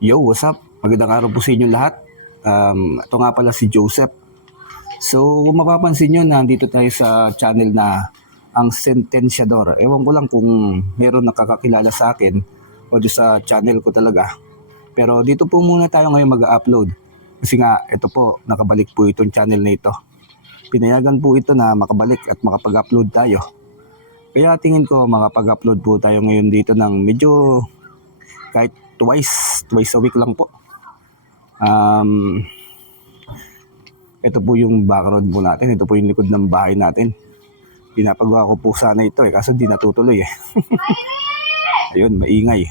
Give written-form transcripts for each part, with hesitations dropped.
Yo, what's up? Magandang araw po sa inyo lahat. Ito nga pala si Joseph. So, kung mapapansin nyo, nandito tayo sa channel na ang Sentensyador. Ewan ko lang kung meron nakakakilala sa akin o doon sa channel ko talaga. Pero dito po muna tayo ngayon mag-upload. Kasi nga, ito po, nakabalik po itong channel na ito. Pinayagan po ito na makabalik at makapag-upload tayo. Kaya tingin ko makapag-upload po tayo ngayon dito ng medyo kahit twice a week lang po. Ito po yung background po natin. Ito po yung likod ng bahay natin. Pinapagawa ko po sana ito kaso di natutuloy Ayun, maingay.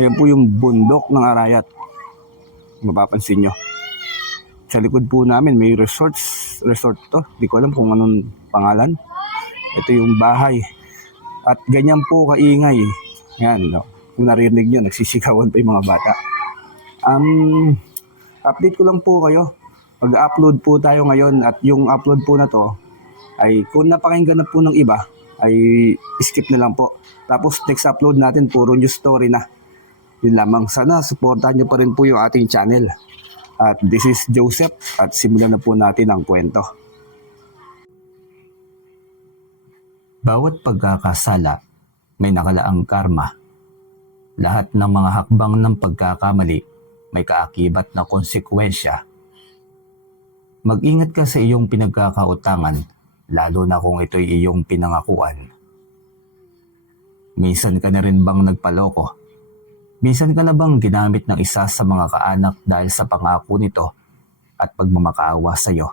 Ayan po yung bundok ng Arayat. Mapapansin nyo. Sa likod po namin may resort to. Di ko alam kung anong pangalan. Ito yung bahay. At ganyan po kaingay. Yan, no? Kung narinig nyo, nagsisigawan pa yung mga bata. Update ko lang po kayo. Mag-upload po tayo ngayon at yung upload po na to ay kung napakinggan na po ng iba ay skip na lang po. Tapos next upload natin puro news story na. Yun lamang. Sana supportahan nyo pa rin po yung ating channel. At this is Joseph at simulan na po natin ang kwento. Bawat pagkakasala may nakalaang karma. Lahat ng mga hakbang ng pagkakamali may kaakibat na konsekwensya. Mag-ingat ka sa iyong pinagkakautangan, lalo na kung ito'y iyong pinangakuan. Minsan ka na rin bang nagpaloko? Minsan ka na bang ginamit ng isa sa mga kaanak dahil sa pangako nito at pagmamakaawa sa iyo?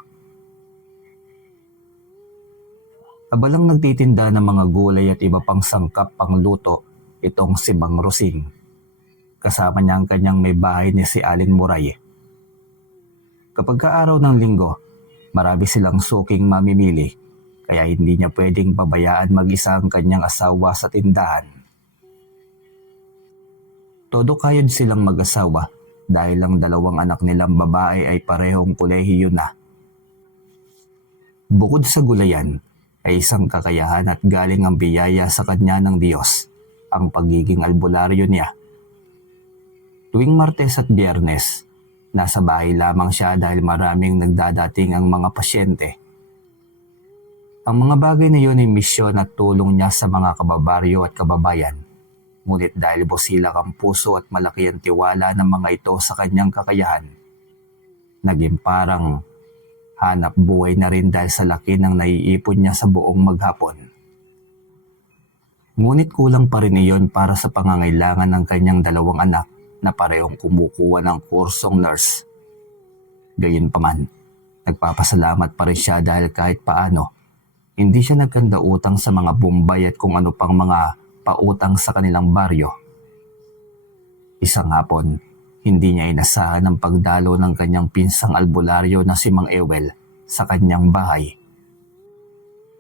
Abalang nagtitinda ng mga gulay at iba pang sangkap pangluto itong si Mang Rosing. Kasama niya ang kanyang may bahay ni si Aling Muray. Kapag araw ng linggo, marami silang suking mamimili kaya hindi niya pwedeng pabayaan mag-isa ang kanyang asawa sa tindahan. Todo kayod silang mag-asawa dahil ang dalawang anak nilang babae ay parehong kolehiyo na. Bukod sa gulayan, ay isang kakayahan at galing ang biyaya sa kanya ng Diyos, ang pagiging albularyo niya. Tuwing Martes at Biyernes, nasa bahay lamang siya dahil maraming nagdadating ang mga pasyente. Ang mga bagay na yun ay misyon at tulong niya sa mga kababaryo at kababayan. Ngunit dahil busilak ang puso at malaki ang tiwala ng mga ito sa kanyang kakayahan, naging parang hanap buhay na rin dahil sa laki ng naiipon niya sa buong maghapon. Ngunit kulang pa rin iyon para sa pangangailangan ng kanyang dalawang anak na parehong kumukuha ng kursong nurse. Gayunpaman, nagpapasalamat pa rin siya dahil kahit paano, hindi siya nagkanda utang sa mga Bombay at kung ano pang mga pautang sa kanilang baryo. Isang hapon, hindi niya inasahan ang pagdalo ng kanyang pinsang albularyo na si Mang Ewel sa kanyang bahay.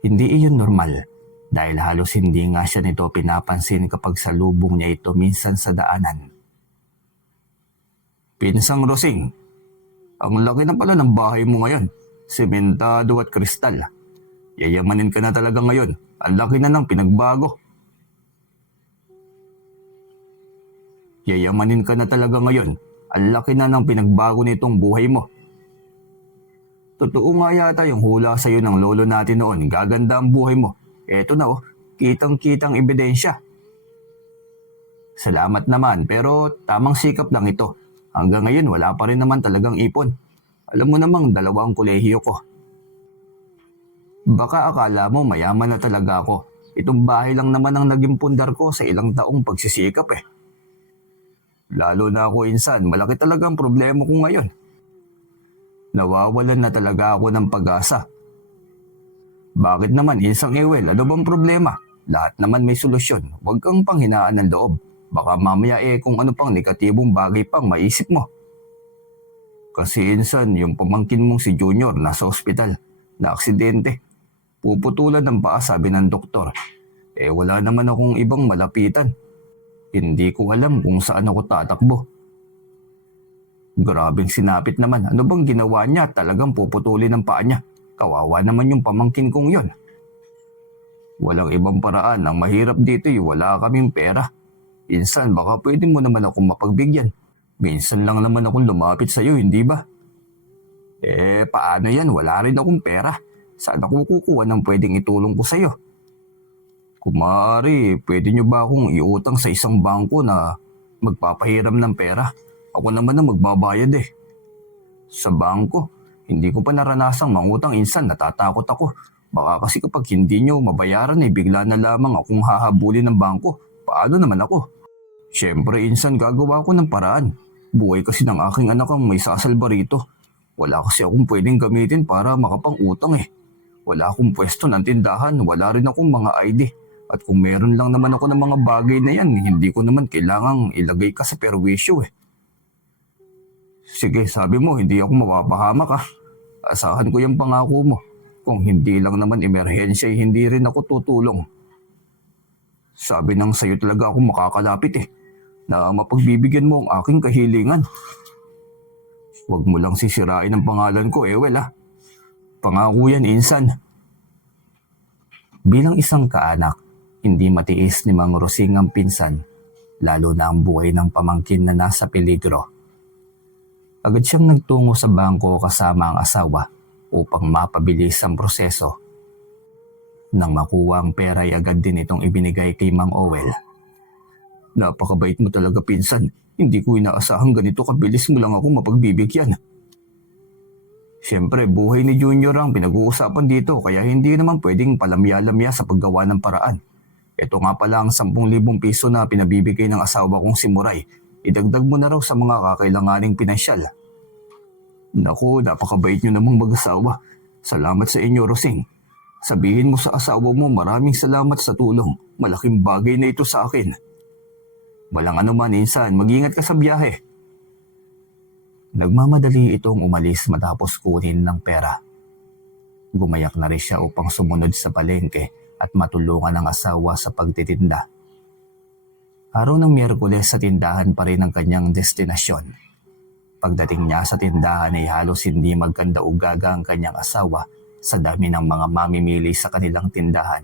Hindi iyon normal dahil halos hindi nga siya nito pinapansin kapag salubong niya ito minsan sa daanan. Pinsang Rosing, ang laki na pala ng bahay mo ngayon. Sementado at kristal. Yayamanin ka na talaga ngayon. Ang laki na ng pinagbago. Yayamanin ka na talaga ngayon. Ang laki na ng pinagbago nitong buhay mo. Totoo nga yata yung hula sa'yo ng lolo natin noon. Gaganda ang buhay mo. Eto na kitang-kitang ebidensya. Salamat naman pero tamang sikap lang ito. Hanggang ngayon wala pa rin naman talagang ipon. Alam mo namang dalawa ang kolehiyo ko. Baka akala mo mayaman na talaga ako. Itong bahay lang naman ang naging pundar ko sa ilang taong pagsisikap Lalo na ako insan, malaki talaga ang problema ko ngayon. Nawawalan na talaga ako ng pag-asa. Bakit naman Insang Ewel, ano bang problema? Lahat naman may solusyon, huwag kang panghinaan ng loob. Baka mamaya kung ano pang negatibong bagay pang maisip mo. Kasi insan, yung pamangkin mong si Junior nasa ospital, na aksidente. Puputulan ng paa sabi ng doktor. Wala naman akong ibang malapitan. Hindi ko alam kung saan ako tatakbo. Grabing sinapit naman. Ano bang ginawa niya? Talagang puputulin ang paa niya. Kawawa naman yung pamangkin kong yon. Walang ibang paraan. Ang mahirap dito wala kaming pera. Insan, baka pwede mo naman akong mapagbigyan. Minsan lang naman akong lumapit sa'yo, hindi ba? Paano yan? Wala rin akong pera. Saan ako kukuha ng pwedeng itulong ko sa'yo? Kung maaari, pwede nyo ba akong iutang sa isang bangko na magpapahiram ng pera? Ako naman ang magbabayad eh. Sa bangko, hindi ko pa naranasang mangutang, insan, natatakot ako. Baka kasi kapag hindi nyo mabayaran bigla na lamang akong hahabulin ng bangko. Paano naman ako? Siyempre, insan, gagawa ko ng paraan. Buhay kasi ng aking anak ang may sasalba rito. Wala kasi akong pwedeng gamitin para makapang-utang eh. Wala akong pwesto ng tindahan, wala rin akong mga ID. At kung meron lang naman ako ng mga bagay na yan, hindi ko naman kailangang ilagay ka sa perwisyo eh. Sige, sabi mo, hindi ako mapapahamak ah. Asahan ko yung pangako mo. Kung hindi lang naman emerhensya, hindi rin ako tutulong. Sabi nang sa'yo talaga ako makakalapit eh, na mapagbibigyan mo ang aking kahilingan. Huwag mo lang sisirain ang pangalan ko, Ewel ah. Pangako yan, insan. Bilang isang kaanak, hindi matiis ni Mang Rosing ang pinsan, lalo na ang buhay ng pamangkin na nasa peligro. Agad siyang nagtungo sa bangko kasama ang asawa upang mapabilis ang proseso. Nang makuha ang pera ay agad din itong ibinigay kay Mang Owel. Napakabait mo talaga, pinsan. Hindi ko inaasahang ganito kabilis mo lang ako mapagbibigyan. Siyempre, buhay ni Junior ang pinag-uusapan dito kaya hindi naman pwedeng palamya-lamya sa paggawa ng paraan. Ito nga pala ang 10,000 piso na pinabibigay ng asawa kong si Muray. Idagdag mo na raw sa mga kakailanganing pinansyal. Naku, napakabait nyo namang mag-asawa. Salamat sa inyo, Rosing. Sabihin mo sa asawa mo maraming salamat sa tulong. Malaking bagay na ito sa akin. Walang anuman, insan. Mag-ingat ka sa biyahe. Nagmamadali itong umalis matapos kunin ng pera. Gumayak na rin siya upang sumunod sa palengke at matulungan ang asawa sa pagtitinda. Araw ng Miyerkules sa tindahan pa rin ang kanyang destinasyon. Pagdating niya sa tindahan ay halos hindi magkanda-ugaga ang kanyang asawa sa dami ng mga mamimili sa kanilang tindahan.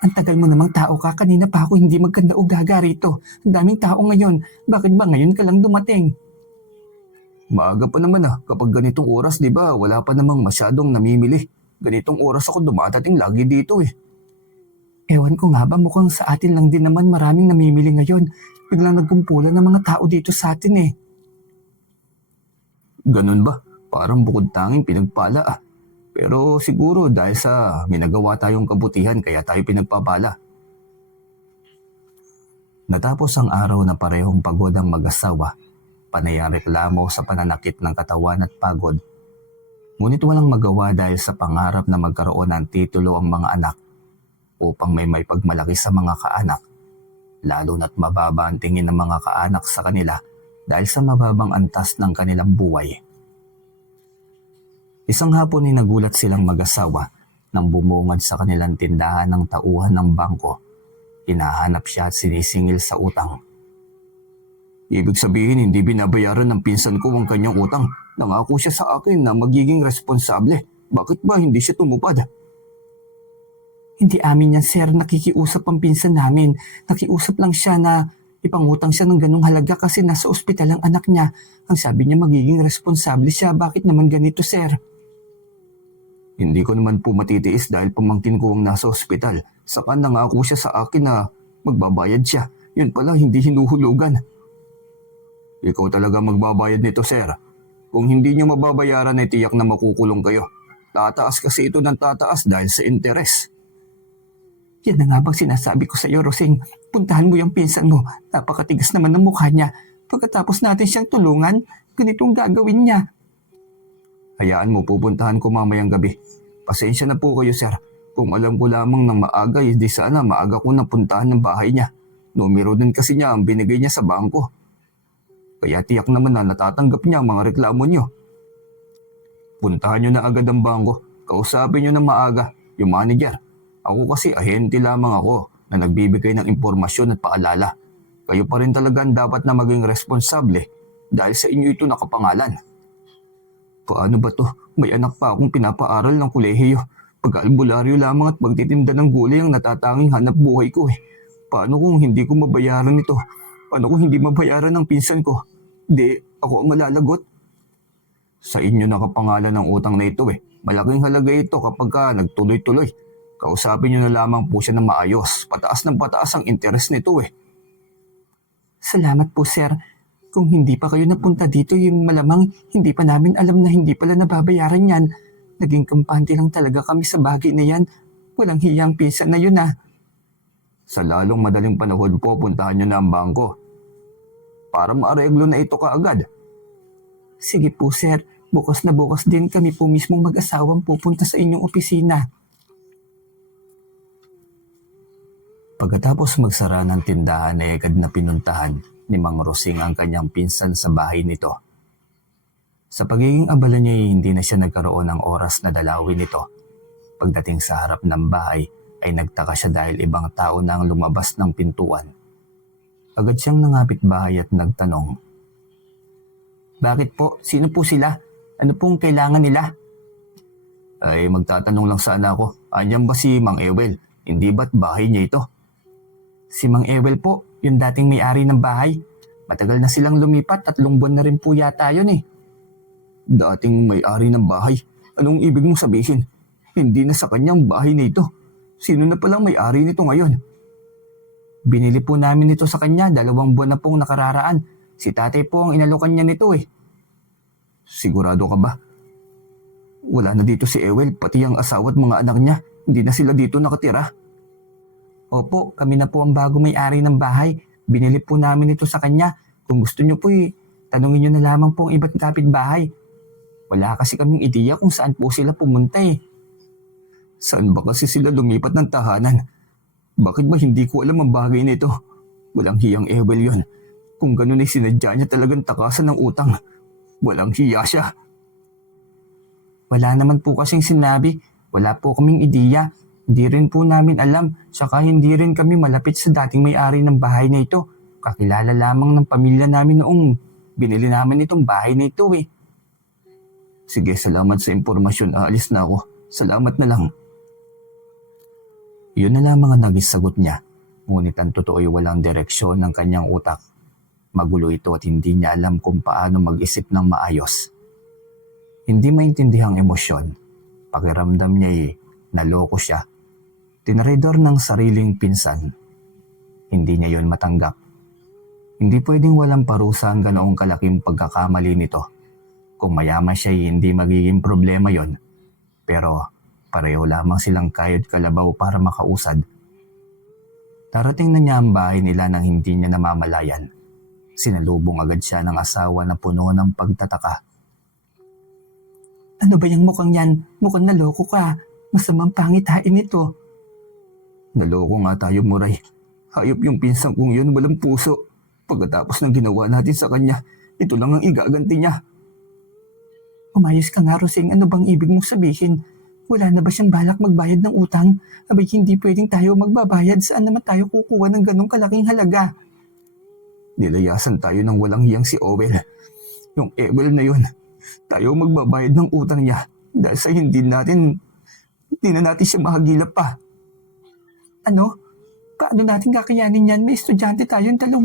Ang tagal mo namang tao ka, kanina pa ako hindi magkanda-ugaga rito. Ang daming tao ngayon, bakit ba ngayon ka lang dumating? Maaga pa naman kapag ganitong oras, di ba, wala pa namang masyadong namimili. Ganitong oras ako dumadating lagi dito eh. Ewan ko nga ba, mukhang sa atin lang din naman maraming namimili ngayon. Biglang nagkumpulan ng mga tao dito sa atin eh. Ganun ba? Parang bukod tanging pinagpala ah. Pero siguro dahil sa minagawa tayong kabutihan kaya tayo pinagpapala. Natapos ang araw na parehong pagod ang mag-asawa. Panay ang reklamo sa pananakit ng katawan at pagod. Ngunit walang magawa dahil sa pangarap na magkaroon ng titulo ang mga anak upang may pagmalaki sa mga kaanak. Lalo na't mababa ang tingin ng mga kaanak sa kanila dahil sa mababang antas ng kanilang buhay. Isang hapon ay nagulat silang mag-asawa nang bumungad sa kanilang tindahan ng tauhan ng bangko. Hinahanap siya at sinisingil sa utang. Ibig sabihin hindi binabayaran ng pinsan ko ang kanyang utang. Nangako siya sa akin na magiging responsable. Bakit ba hindi siya tumupad? Hindi amin yan, sir. Nakikiusap ang pinsan namin. Nakiusap lang siya na ipangutang siya ng ganung halaga kasi nasa ospital ang anak niya. Ang sabi niya magiging responsable siya. Bakit naman ganito, sir? Hindi ko naman po matitiis dahil pamangkin ko ang nasa ospital. Saka nangako siya sa akin na magbabayad siya. Yun pala, hindi hinuhulugan. Ikaw talaga magbabayad nito, sir. Kung hindi niyo mababayaran ay tiyak na makukulong kayo. Tataas kasi ito ng tataas dahil sa interes. Yan na nga bang sinasabi ko sa iyo, Rosing. Puntahan mo yung pinsan mo. Napakatigas naman ng mukha niya. Pagkatapos natin siyang tulungan, ganitong gagawin niya. Hayaan mo, pupuntahan ko mamayang gabi. Pasensya na po kayo, sir. Kung alam ko lamang ng maaga, hindi sana maaga ko napuntahan ng bahay niya. Numero din kasi niya ang binigay niya sa bangko. Kaya tiyak naman na natatanggap niya ang mga reklamo niyo. Puntahan niyo na agad ang bangko. Kausapin niyo na maaga, yung manager. Ako kasi ahente lamang ako na nagbibigay ng impormasyon at paalala. Kayo pa rin talaga dapat na maging responsable dahil sa inyo ito nakapangalan. Paano ba to? May anak pa akong pinapaaral ng kolehiyo. Pag-albularyo lamang at pagtitinda ng gulay ang natatanging hanap buhay ko eh. Paano kung hindi ko mabayaran ito? Paano kung hindi mabayaran ng pinsan ko? Di, ako ang malalagot. Sa inyo nakapangalan ng utang na ito eh. Malaking halaga ito kapag nagtuloy-tuloy. Kausapin niyo na lamang po siya ng maayos. Pataas ng pataas ang interest nito eh. Salamat po sir. Kung hindi pa kayo napunta dito, yung malamang hindi pa namin alam na hindi pala nababayaran yan. Naging kampante lang talaga kami sa bagay na yan. Walang hiyang pinsan na yun ah. Sa lalong madaling panahon po, puntahan niyo na ang bangko. Para maareglo na ito kaagad. Sige po sir, bukas na bukas din kami po mismong mag-asawang pupunta sa inyong opisina. Pagkatapos magsara ng tindahan ay agad na pinuntahan ni Mang Rosing ang kanyang pinsan sa bahay nito. Sa pagiging abala niya ay hindi na siya nagkaroon ng oras na dalawin ito. Pagdating sa harap ng bahay ay nagtaka siya dahil ibang tao na ang lumabas ng pintuan. Agad siyang nangapit bahay at nagtanong. Bakit po? Sino po sila? Ano pong kailangan nila? Ay magtatanong lang sana ako. Andiyan ba si Mang Ewel? Hindi ba't bahay niya ito? Si Mang Ewel po, yung dating may-ari ng bahay. Matagal na silang lumipat, 3 buwan na rin po yata yun eh. Dating may-ari ng bahay? Anong ibig mong sabihin? Hindi na sa kanyang bahay na ito. Sino na palang may-ari nito ngayon? Binili po namin ito sa kanya, 2 buwan na pong nakararaan. Si tatay po ang inalokan niya nito eh. Sigurado ka ba? Wala na dito si Ewel, pati ang asawa at mga anak niya. Hindi na sila dito nakatira. Opo, kami na po ang bago may-ari ng bahay. Binili po namin ito sa kanya. Kung gusto niyo po tanungin niyo na lamang po ang iba't kapitbahay. Wala kasi kaming ideya kung saan po sila pumunta eh. Saan ba kasi sila lumipat ng tahanan? Bakit ba hindi ko alam ang bagay nito? Walang hiyang Ewel yun. Kung ganun ay sinadya niya talagang takasan ng utang. Walang hiya siya. Wala naman po kasing sinabi. Wala po kaming ideya. Hindi rin po namin alam. Saka hindi rin kami malapit sa dating may-ari ng bahay na ito. Kakilala lamang ng pamilya namin noong binili namin itong bahay na ito eh. Sige, salamat sa impormasyon. Aalis na ako. Salamat na lang. Yun na lamang ang naging sagot niya. Ngunit ang totoo ay walang direksyon ng kanyang utak. Magulo ito at hindi niya alam kung paano mag-isip ng maayos. Hindi maintindihang emosyon. Pakiramdam niya naloko siya. Tinaridor ng sariling pinsan. Hindi niya yon matanggap. Hindi pwedeng walang parusa ang ganoong kalaking pagkakamali nito. Kung mayaman siya hindi magiging problema yon. Pero pareho lamang silang kayod kalabaw para makausad. Darating na niya ang bahay nila nang hindi niya namamalayan. Sinalubong agad siya ng asawa na puno ng pagtataka. Ano ba yung mukhang yan? Mukhang naloko ka. Masamang pangitain ito. Naloko nga tayo, Muray. Hayop yung pinsang kong yun, walang puso. Pagkatapos ng ginawa natin sa kanya, ito lang ang igaganti niya. Umayos ka nga, Rosing. Ano bang ibig mong sabihin? Wala na ba siyang balak magbayad ng utang? Abay, hindi pwedeng tayo magbabayad. Saan naman tayo kukuha ng ganong kalaking halaga? Nilayasan tayo ng walang hiyang si Owel. Yung Ewel na yun. Tayo magbabayad ng utang niya dahil sa hindi na natin siya mahagilap pa. Ano? Paano natin kakayanin yan? May estudyante tayong 2.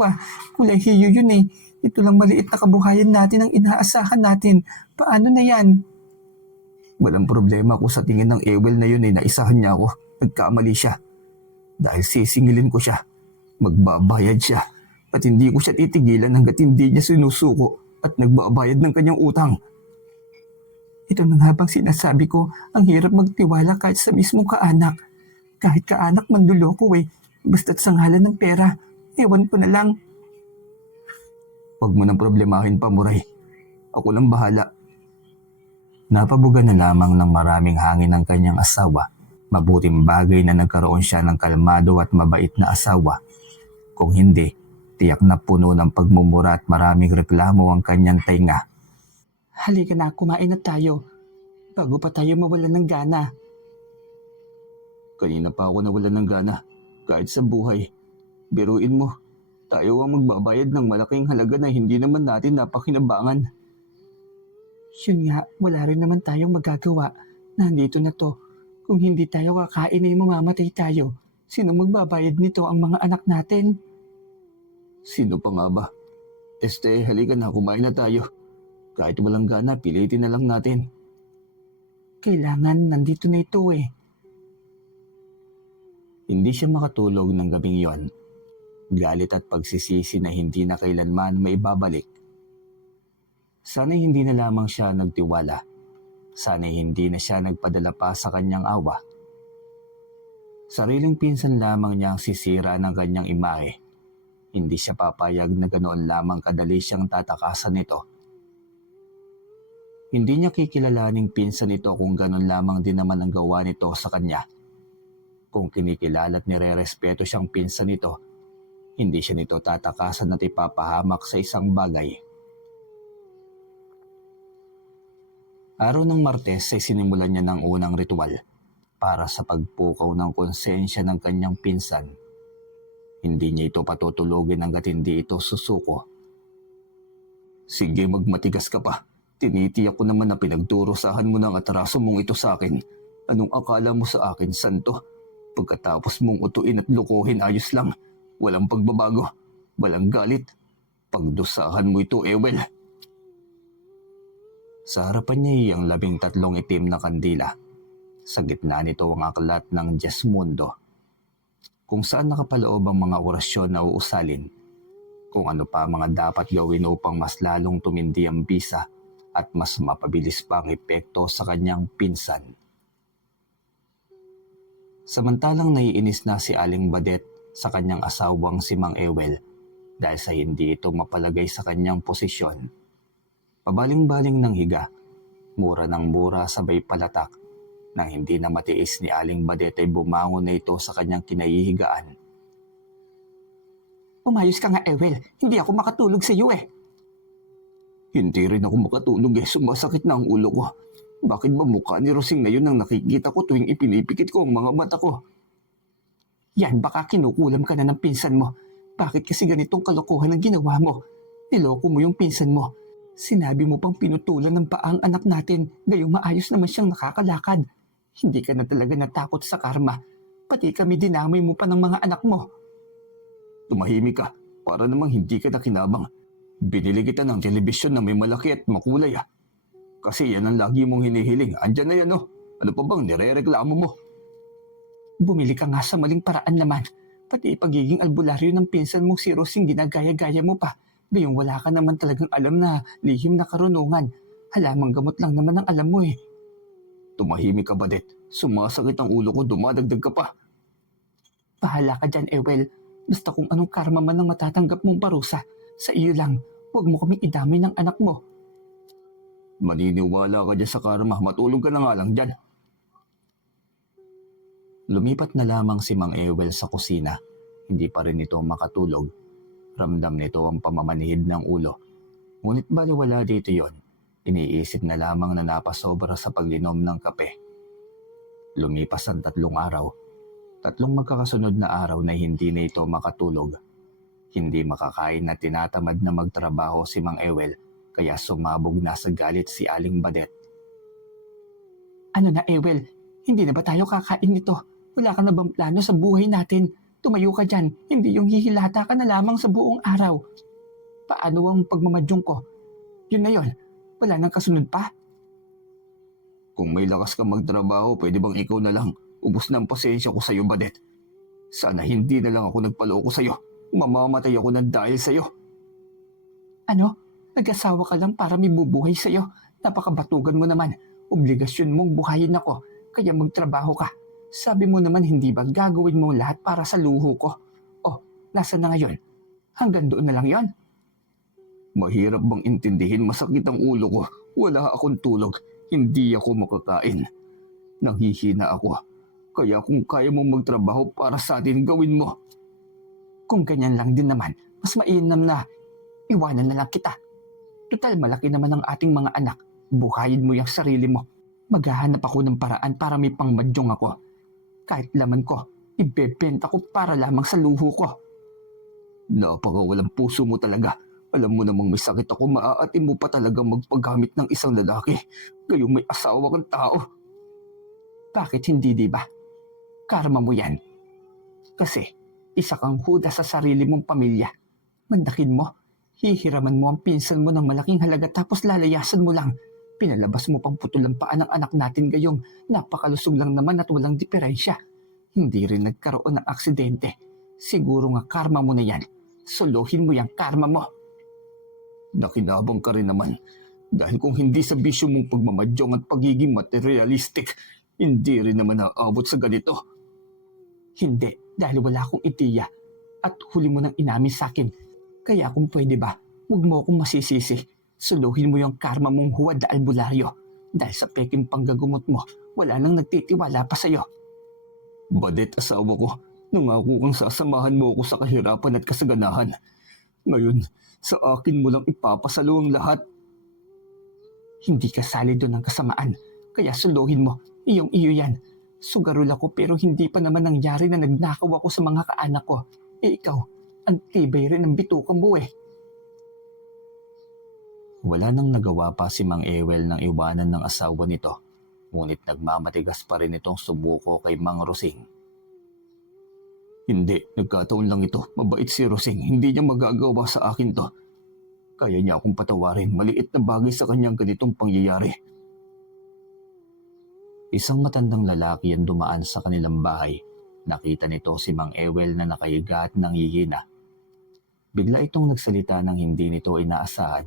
Kulay hiyo yun eh. Ito lang maliit na kabuhayan natin ang inaasahan natin. Paano na yan? Walang problema kung sa tingin ng Ewel na yun naisahan niya ako. Nagkamali siya. Dahil sisingilin ko siya. Magbabayad siya. At hindi ko siya titigilan hanggat hindi niya sinusuko at nagbabayad ng kanyang utang. Ito na nga bang sinasabi ko, ang hirap magtiwala kahit sa mismong kaanak. Kahit kaanak manluloko basta't sa ngalan ng pera, ewan ko na lang. Huwag mo nang problemahin pa, Muray. Ako lang bahala. Napabuga na lamang ng maraming hangin ang kanyang asawa. Mabuting bagay na nagkaroon siya ng kalmado at mabait na asawa. Kung hindi, tiyak na puno ng pagmumura at maraming reklamo ang kanyang tainga. Halika na, kumain na tayo. Bago pa tayo mawalan ng gana. Kanina pa ako nawalan ng gana. Kahit sa buhay. Biruin mo, tayo ang magbabayad ng malaking halaga na hindi naman natin napakinabangan. Yun nga, wala rin naman tayong magagawa. Nandito na to. Kung hindi tayo kakain ay mamamatay tayo. Sino magbabayad nito? Ang mga anak natin? Sino pa nga ba? Halika na, kumain na tayo. Kahit walang gana, pilitin na lang natin. Kailangan nandito na ito eh. Hindi siya makatulog ng gabing yon. Galit at pagsisisi na hindi na kailanman maibabalik. Sana'y hindi na lamang siya nagtiwala. Sana'y hindi na siya nagpadala pa sa kanyang awa. Sariling pinsan lamang niya ang sisira ng kanyang imahe. Hindi siya papayag na ganoon lamang kadali siyang tatakasan nito. Hindi niya kikilalaning pinsan nito kung ganoon lamang din naman ang gawa nito sa kanya. Kung kinikilala at nirerespeto siyang pinsan nito, hindi siya nito tatakasan at ipapahamak sa isang bagay. Araw ng Martes ay sinimulan niya ng unang ritual para sa pagpukaw ng konsensya ng kanyang pinsan. Hindi niya ito patutulugin hanggat hindi ito susuko. Sige, magmatigas ka pa. Tinitiyak ko naman na pinagdurusahan mo ng atraso mong ito sa akin. Anong akala mo sa akin, santo? Pagkatapos mong utuin at lukuhin, ayos lang. Walang pagbabago. Walang galit. Pagdusahan mo ito, Ewel. Sa harapan niya ang 13 itim na kandila. Sa gitna nito ang aklat ng Diyos Mundo, kung saan nakapaloob ang mga orasyon na uusalin, kung ano pa mga dapat gawin upang mas lalong tumindi ang bisa at mas mapabilis pa ang epekto sa kanyang pinsan. Samantalang naiinis na si Aling Badet sa kanyang asawang si Mang Ewel dahil sa hindi ito mapalagay sa kanyang posisyon. Pabaling-baling ng higa, mura ng mura sabay palatak. Nang hindi na matiis ni Aling Badet ay bumangon na ito sa kanyang kinahihigaan. Umayos ka nga, Ewel. Hindi ako makatulog sa iyo eh. Hindi rin ako makatulog eh. Sumasakit na ang ulo ko. Bakit ba mukha ni Rosing na yun ang nakikita ko tuwing ipinipikit ko ang mga mata ko? Yan, baka kinukulam ka na ng pinsan mo. Bakit kasi ganitong kalokohan ang ginawa mo? Niloko mo yung pinsan mo. Sinabi mo pang pinutulan ng paa ang anak natin, gayong maayos naman siyang nakakalakad. Hindi ka na talaga natakot sa karma. Pati kami dinamay mo pa ng mga anak mo. Tumahimik ka, para namang hindi ka nakinabang. Binili kita ng telebisyon na may malaki at makulay ah. Kasi yan ang lagi mong hinihiling. Andyan na yan oh. Ano pa bang nirereklamo mo? Bumili ka nga sa maling paraan naman. Pati pagiging albularyo ng pinsan mong si Rosing ginagaya-gaya mo pa. Gayong wala ka naman talagang alam na lihim na karunungan. Halamang gamot lang naman ang alam mo eh. Tumahimik ka, Badet. Sumasakit ang ulo ko, dumadagdag ka pa. Bahala ka dyan, Ewel. Basta kung anong karma man ang matatanggap mong parusa, sa iyo lang. Huwag mo kaming idamay ng anak mo. Maniniwala ka dyan sa karma. Matulog ka na nga lang dyan. Lumipat na lamang si Mang Ewel sa kusina. Hindi pa rin ito makatulog. Ramdam nito ang pamamanhid ng ulo. Ngunit baliwala dito yon. Iniisip na lamang na napasobra sa paglinom ng kape. Lumipas ang 3 araw. 3 magkakasunod na araw na hindi na ito makatulog. Hindi makakain na tinatamad na magtrabaho si Mang Ewel, kaya sumabog na sa galit si Aling Badet. Ano na, Ewel? Hindi na ba tayo kakain nito? Wala ka na bang plano sa buhay natin? Tumayo ka dyan, hindi yung hihilata ka na lamang sa buong araw. Paano ang pagmamadyong ko? Yun na yun, wala nang kasunod pa? Kung may lakas ka magtrabaho, pwede bang ikaw na lang? Ubus na ang pasensya ko sa'yo, Badet. Sana hindi na lang ako nagpaloko sa'yo. Mamamatay ako ng dahil sa'yo. Ano? Nag-asawa ka lang para may bubuhay sa'yo? Napakabatugan mo naman. Obligasyon mong buhayin ako, kaya magtrabaho ka. Sabi mo naman hindi ba gagawin mo lahat para sa luho ko? Oh, nasa na ngayon? Hanggang doon na lang yon. Mahirap bang intindihin, masakit ang ulo ko. Wala akong tulog. Hindi ako makakain. Nanghihina ako. Kaya kung kaya mong magtrabaho para sa atin, gawin mo. Kung ganyan lang din naman, mas mainam na iwanan na lang kita. Total malaki naman ang ating mga anak. Buhayin mo yung sarili mo. Maghahanap ako ng paraan para may pangmadyong ako. Kahit laman ko, ibebenta ko para lamang sa luho ko. Napakawalang puso mo talaga. Alam mo namang may sakit ako, maaatim mo pa talaga magpaggamit ng isang lalaki. Gayong may asawa kang tao. Bakit hindi, di ba? Karma mo yan. Kasi isa kang huda sa sarili mong pamilya. Mandakin mo, hihiraman mo ang pinsan mo ng malaking halaga tapos lalayasan mo lang. Pinalabas mo pang putol ang paa ng anak natin gayong napakalusog lang naman at walang diferensya. Hindi rin nagkaroon ng aksidente. Siguro nga karma mo na yan. Suluhin mo yung karma mo. Nakinabang ka rin naman. Dahil kung hindi sa bisyo mong pagmamadyong at pagiging materialistic, hindi rin naman naaabot sa ganito. Hindi, dahil wala akong ideya. At huli mo nang inamin sa akin. Kaya kung pwede ba, huwag mo akong masisisi. Suluhin mo yung karma mong huwad na albularyo. Dahil sa peking panggagumot mo, wala nang nagtitiwala pa sa'yo. Badet, asawa ko, nangako kang sasamahan mo ako sa kahirapan at kasaganahan. Ngayon, sa akin mo lang ipapasalo ang lahat. Hindi ka sali doon ng kasamaan, kaya suluhin mo, iyong-iyo yan. Sugarol ako pero hindi pa naman nangyari na nagnakaw ako sa mga kaanak ko. Ikaw, ang tibay rin ng bitukan mo eh. Wala nang nagawa pa si Mang Ewel nang iwanan ng asawa nito, ngunit nagmamatigas pa rin itong sumuko kay Mang Rosing. Hindi, nagkataon lang ito. Mabait si Rosing. Hindi niya magagawa sa akin to. Kaya niya akong patawarin. Maliit na bagay sa kanyang ganitong pangyayari. Isang matandang lalaki ang dumaan sa kanilang bahay. Nakita nito si Mang Ewel na nakahiga at nanghihina. Bigla itong nagsalita ng hindi nito inaasahan.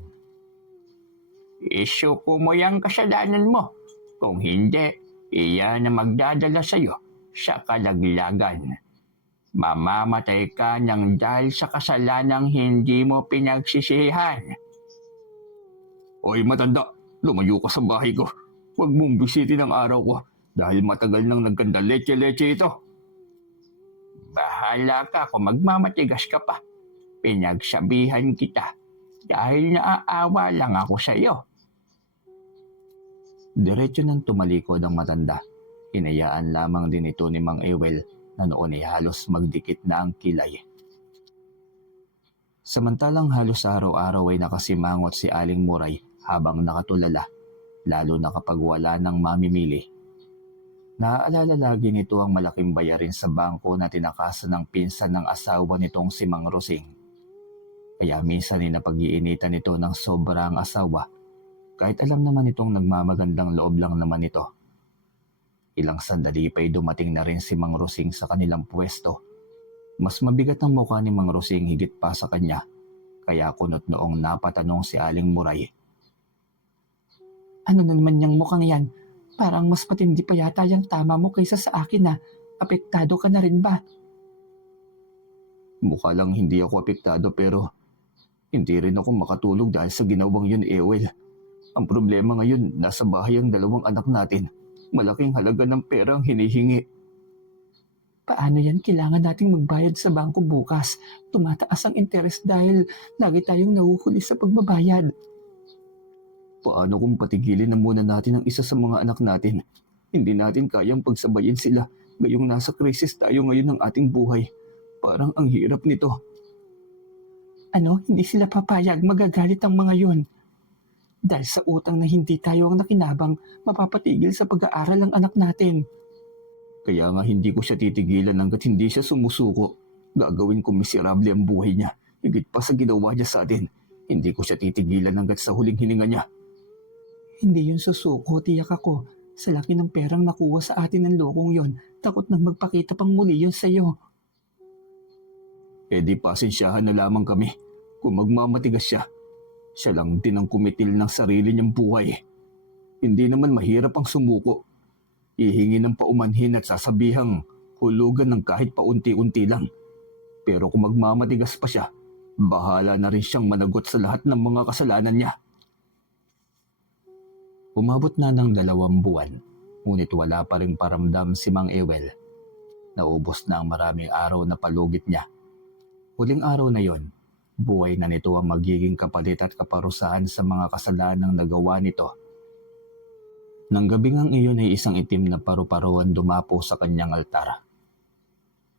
Isuko mo yung kasalanan mo. Kung hindi, iyan na magdadala sa'yo sa kalaglagan. Mamamatay ka ng dahil sa kasalanang hindi mo pinagsisihan. Oy matanda, lumayo ka sa bahay ko. Huwag mong bisitin ang araw ko dahil matagal nang nagkanda leche-leche ito. Bahala ka kung magmamatigas ka pa. Pinagsabihan kita dahil naaawa lang ako sa iyo. Diretso nang tumalikod ang matanda. Hinayaan lamang din ito ni Mang Ewel na noon ay halos magdikit na ang kilay. Samantalang halos araw-araw ay nakasimangot si Aling Muray habang nakatulala, lalo na kapag wala nang mamimili. Naaalala lagi nito ang malaking bayarin sa bangko na tinakasan ng pinsan ng asawa nitong si Mang Rosing. Kaya minsan ay napag-iinitan nito ng sobra ang asawa, kahit alam naman itong nagmamagandang loob lang naman ito. Ilang sandali pa'y dumating na rin si Mang Rosing sa kanilang pwesto. Mas mabigat ang mukha ni Mang Rosing higit pa sa kanya, kaya kunot noong napatanong si Aling Muray. Ano na naman niyang mukhang yan? Parang mas matindi pa yata yung tama mo kaysa sa akin na. Apektado ka na rin ba? Mukha lang hindi ako apektado pero hindi rin ako makatulog dahil sa ginawang yun, Ewel. Ang problema ngayon, nasa bahay ang dalawang anak natin. Malaking halaga ng pera ang hinihingi. Paano yan? Kailangan nating magbayad sa bangko bukas. Tumataas ang interest dahil lagi tayong nahuhuli sa pagbabayad. Paano kung patigilin na muna natin ang isa sa mga anak natin? Hindi natin kayang pagsabayin sila. Gayong nasa krisis tayo ngayon ng ating buhay. Parang ang hirap nito. Ano? Hindi sila papayag. Magagalit ang mga yon. Dahil sa utang na hindi tayo ang nakinabang, mapapatigil sa pag-aaral ang anak natin. Kaya nga hindi ko siya titigilan hanggat hindi siya sumusuko. Gagawin ko miserable ang buhay niya. Higit pa sa ginawa niya sa atin. Hindi ko siya titigilan hanggat sa huling hininga niya. Hindi yun susuko, tiyak ako. Sa laki ng perang nakuha sa atin ng lokong yon, takot nang magpakita pang muli yun sa'yo. Di pasensyahan na lamang kami. Kung magmamatigas siya, siya lang din ang kumitil ng sarili niyang buhay. Hindi naman mahirap ang sumuko. Ihingi ng paumanhin at sasabihang hulugan ng kahit paunti-unti lang. Pero kung magmamatigas pa siya, bahala na rin siyang managot sa lahat ng mga kasalanan niya. Umabot na ng 2 buwan, ngunit wala pa ring paramdam si Mang Ewel. Naubos na ang maraming araw na palugit niya. Huling araw na yon, buhay na nito ang magiging kapalit at kaparusahan sa mga kasalanang nagawa nito. Nang gabing ang iyon ay isang itim na paru-paruan dumapo sa kanyang altar.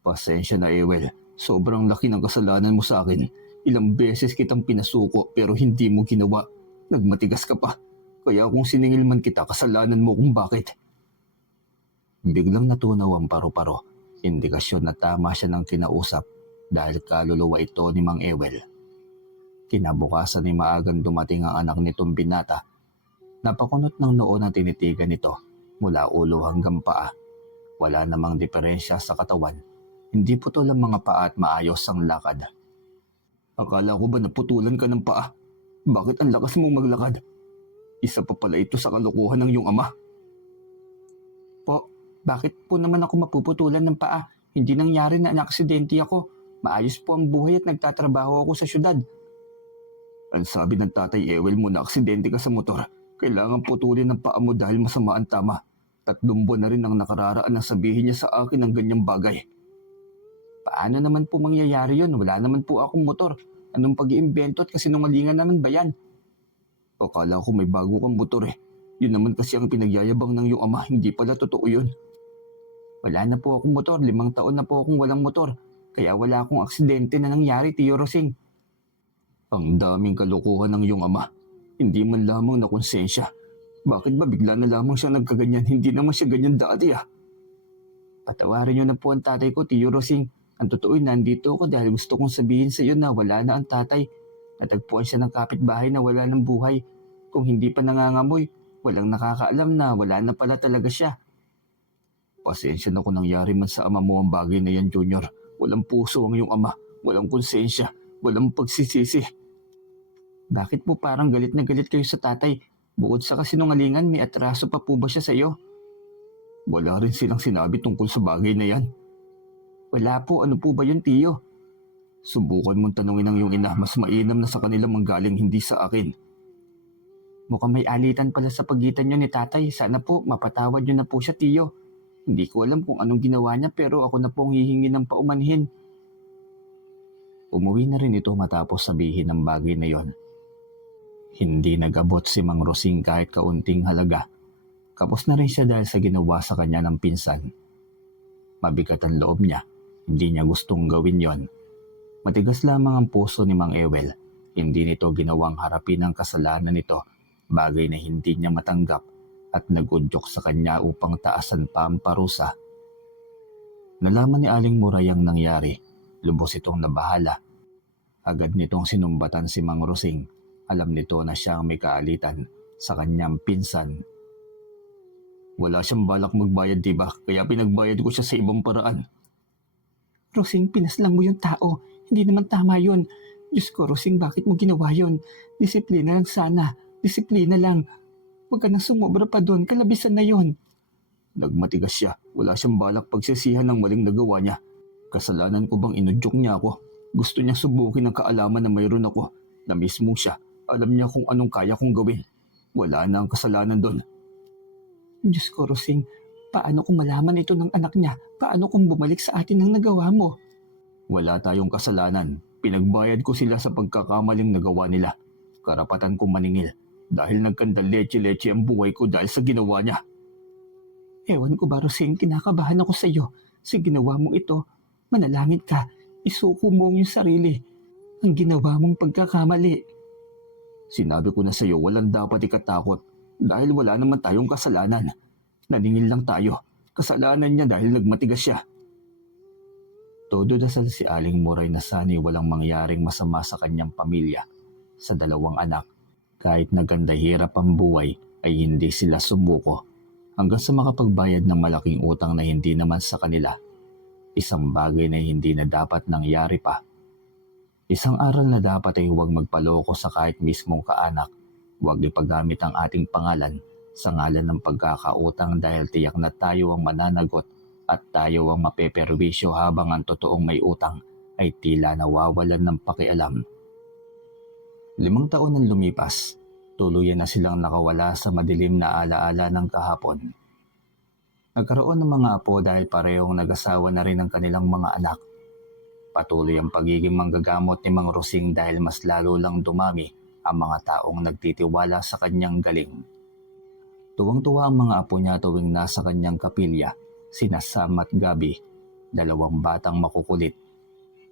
Pasensya na, Ewel, sobrang laki ng kasalanan mo sa akin. Ilang beses kitang pinasuko pero hindi mo ginawa. Nagmatigas ka pa. Kaya kung siningil man kita, kasalanan mo kung bakit. Biglang natunaw ang paru-paro. Indikasyon na tama siya ng kinausap dahil kaluluwa ito ni Mang Ewel. Kinabukasan ni maagang dumating ang anak nitong binata. Napakunot ng noo na tinitigan nito mula ulo hanggang paa. Wala namang diferensya sa katawan. Hindi putol ang mga paa at maayos ang lakad. Akala ko ba naputulan ka ng paa? Bakit ang lakas mong maglakad? Isa pa pala ito sa kalokohan ng iyong ama. Po, bakit po naman ako mapuputulan ng paa? Hindi nangyari na aksidente ako. Maayos po ang buhay at nagtatrabaho ako sa syudad. Ang sabi ng tatay Ewel mo na aksidente ka sa motor. Kailangan putulin ng paa mo dahil masama ang tama. 3 buwan na rin ang nakararaan na sabihin niya sa akin ng ganyang bagay. Paano naman po mangyayari yun? Wala naman po akong motor. Anong pag-iimbento at kasinungalingan naman ba yan? Akala ko may bago kang motor eh. Yun naman kasi ang pinagyayabang ng iyong ama. Hindi pala totoo yun. Wala na po akong motor. 5 taon na po akong walang motor. Kaya wala akong aksidente na nangyari, Tio Rosing. Ang daming kalokohan ng iyong ama. Hindi man lamang na konsensya. Bakit ba bigla na lamang siya nagkaganyan? Hindi naman siya ganyan dati ah. Patawarin niyo na po ang tatay ko, Tio Rosing. Ang totoo ay nandito ako dahil gusto kong sabihin sa iyo na wala na ang tatay. Natagpuan siya ng kapitbahay na wala ng buhay. Kung hindi pa nangangamoy, walang nakakaalam na wala na pala talaga siya. Pasensya na kung nangyari man sa ama mo ang bagay na yan, Junior. Walang puso ang iyong ama. Walang konsensya. Walang pagsisisi. Bakit po parang galit na galit kayo sa tatay? Bukod sa kasinungalingan, may atraso pa po ba siya sa iyo? Wala rin silang sinabi tungkol sa bagay na yan. Wala po, ano po ba yun, Tio? Subukan mong tanungin ang iyong ina, mas mainam na sa kanila manggaling, hindi sa akin. Mukhang may alitan pala sa pagitan niyo ni tatay. Sana po mapatawad niyo na po siya, Tio. Hindi ko alam kung anong ginawa niya pero ako na pong hihingi ng paumanhin. Umuwi na rin ito matapos sabihin ng bagay na yon. Hindi nagabot si Mang Rosing kahit kaunting halaga. Kapos na rin siya dahil sa ginawa sa kanya ng pinsan. Mabigat ang loob niya. Hindi niya gustong gawin yon. Matigas lamang ang puso ni Mang Ewel. Hindi nito ginawang harapin ang kasalanan nito. Bagay na hindi niya matanggap at nagudyok sa kanya upang taasan pa ang parusa. Nalaman ni Aling Muray ang nangyari. Lubos itong nabahala. Agad nitong sinumbatan si Mang Rosing. Alam nito na siya ang may kaalitan sa kanyang pinsan. Wala siyang balak magbayad, diba? Kaya pinagbayad ko siya sa ibang paraan. Rosing, pinaslang mo yung tao. Hindi naman tama yun. Diyos ko, Rosing, bakit mo ginawa yun? Disiplina lang sana. Disiplina lang. Huwag ka nang sumobra pa doon. Kalabisan na yon. Nagmatigas siya. Wala siyang balak pagsisihan ng maling nagawa niya. Kasalanan ko bang inudyok niya ako? Gusto niya subukin ang kaalaman na mayroon ako. Na mismo siya. Alam niya kung anong kaya kong gawin. Wala na ang kasalanan doon. Diyos ko, Rosing. Paano kung malaman ito ng anak niya? Paano kung bumalik sa atin ang nagawa mo? Wala tayong kasalanan. Pinagbayad ko sila sa pagkakamaling nagawa nila. Karapatan kong maningil. Dahil nagkanda leche-leche ang buhay ko dahil sa ginawa niya. Ewan ko ba, Rosing, kinakabahan ako sa iyo. Sa ginawa mong ito, manalangin ka. Isuko mo ang iyong sarili. Ang ginawa mong pagkakamali. Sinabi ko na sa iyo, walang dapat ikatakot. Dahil wala naman tayong kasalanan. Naningil lang tayo. Kasalanan niya dahil nagmatigas siya. Todo dasal si Aling Muray na sana'y walang mangyaring masama sa kanyang pamilya. Sa 2 anak, kahit naganda hirap ang buhay, ay hindi sila sumuko. Hanggang sa makapagbayad ng malaking utang na hindi naman sa kanila. Isang bagay na hindi na dapat nangyari pa. Isang aral na dapat ay huwag magpaloko sa kahit mismong kaanak. Huwag ipagamit ang ating pangalan sa ngalan ng pagkakautang dahil tiyak na tayo ang mananagot at tayo ang mapeperwisyo habang ang totoong may utang ay tila nawawalan ng pakialam. 5 taon ang lumipas, tuluyan na silang nakawala sa madilim na alaala ng kahapon. Nagkaroon ng mga apo dahil parehong nag-asawa na rin ang kanilang mga anak. Patuloy ang pagiging manggagamot ni Mang Rosing dahil mas lalo lang dumami ang mga taong nagtitiwala sa kanyang galing. Tuwang-tuwa ang mga apo niya tuwing nasa kanyang kapilya, sina Sam at Gabi, 2 batang makukulit,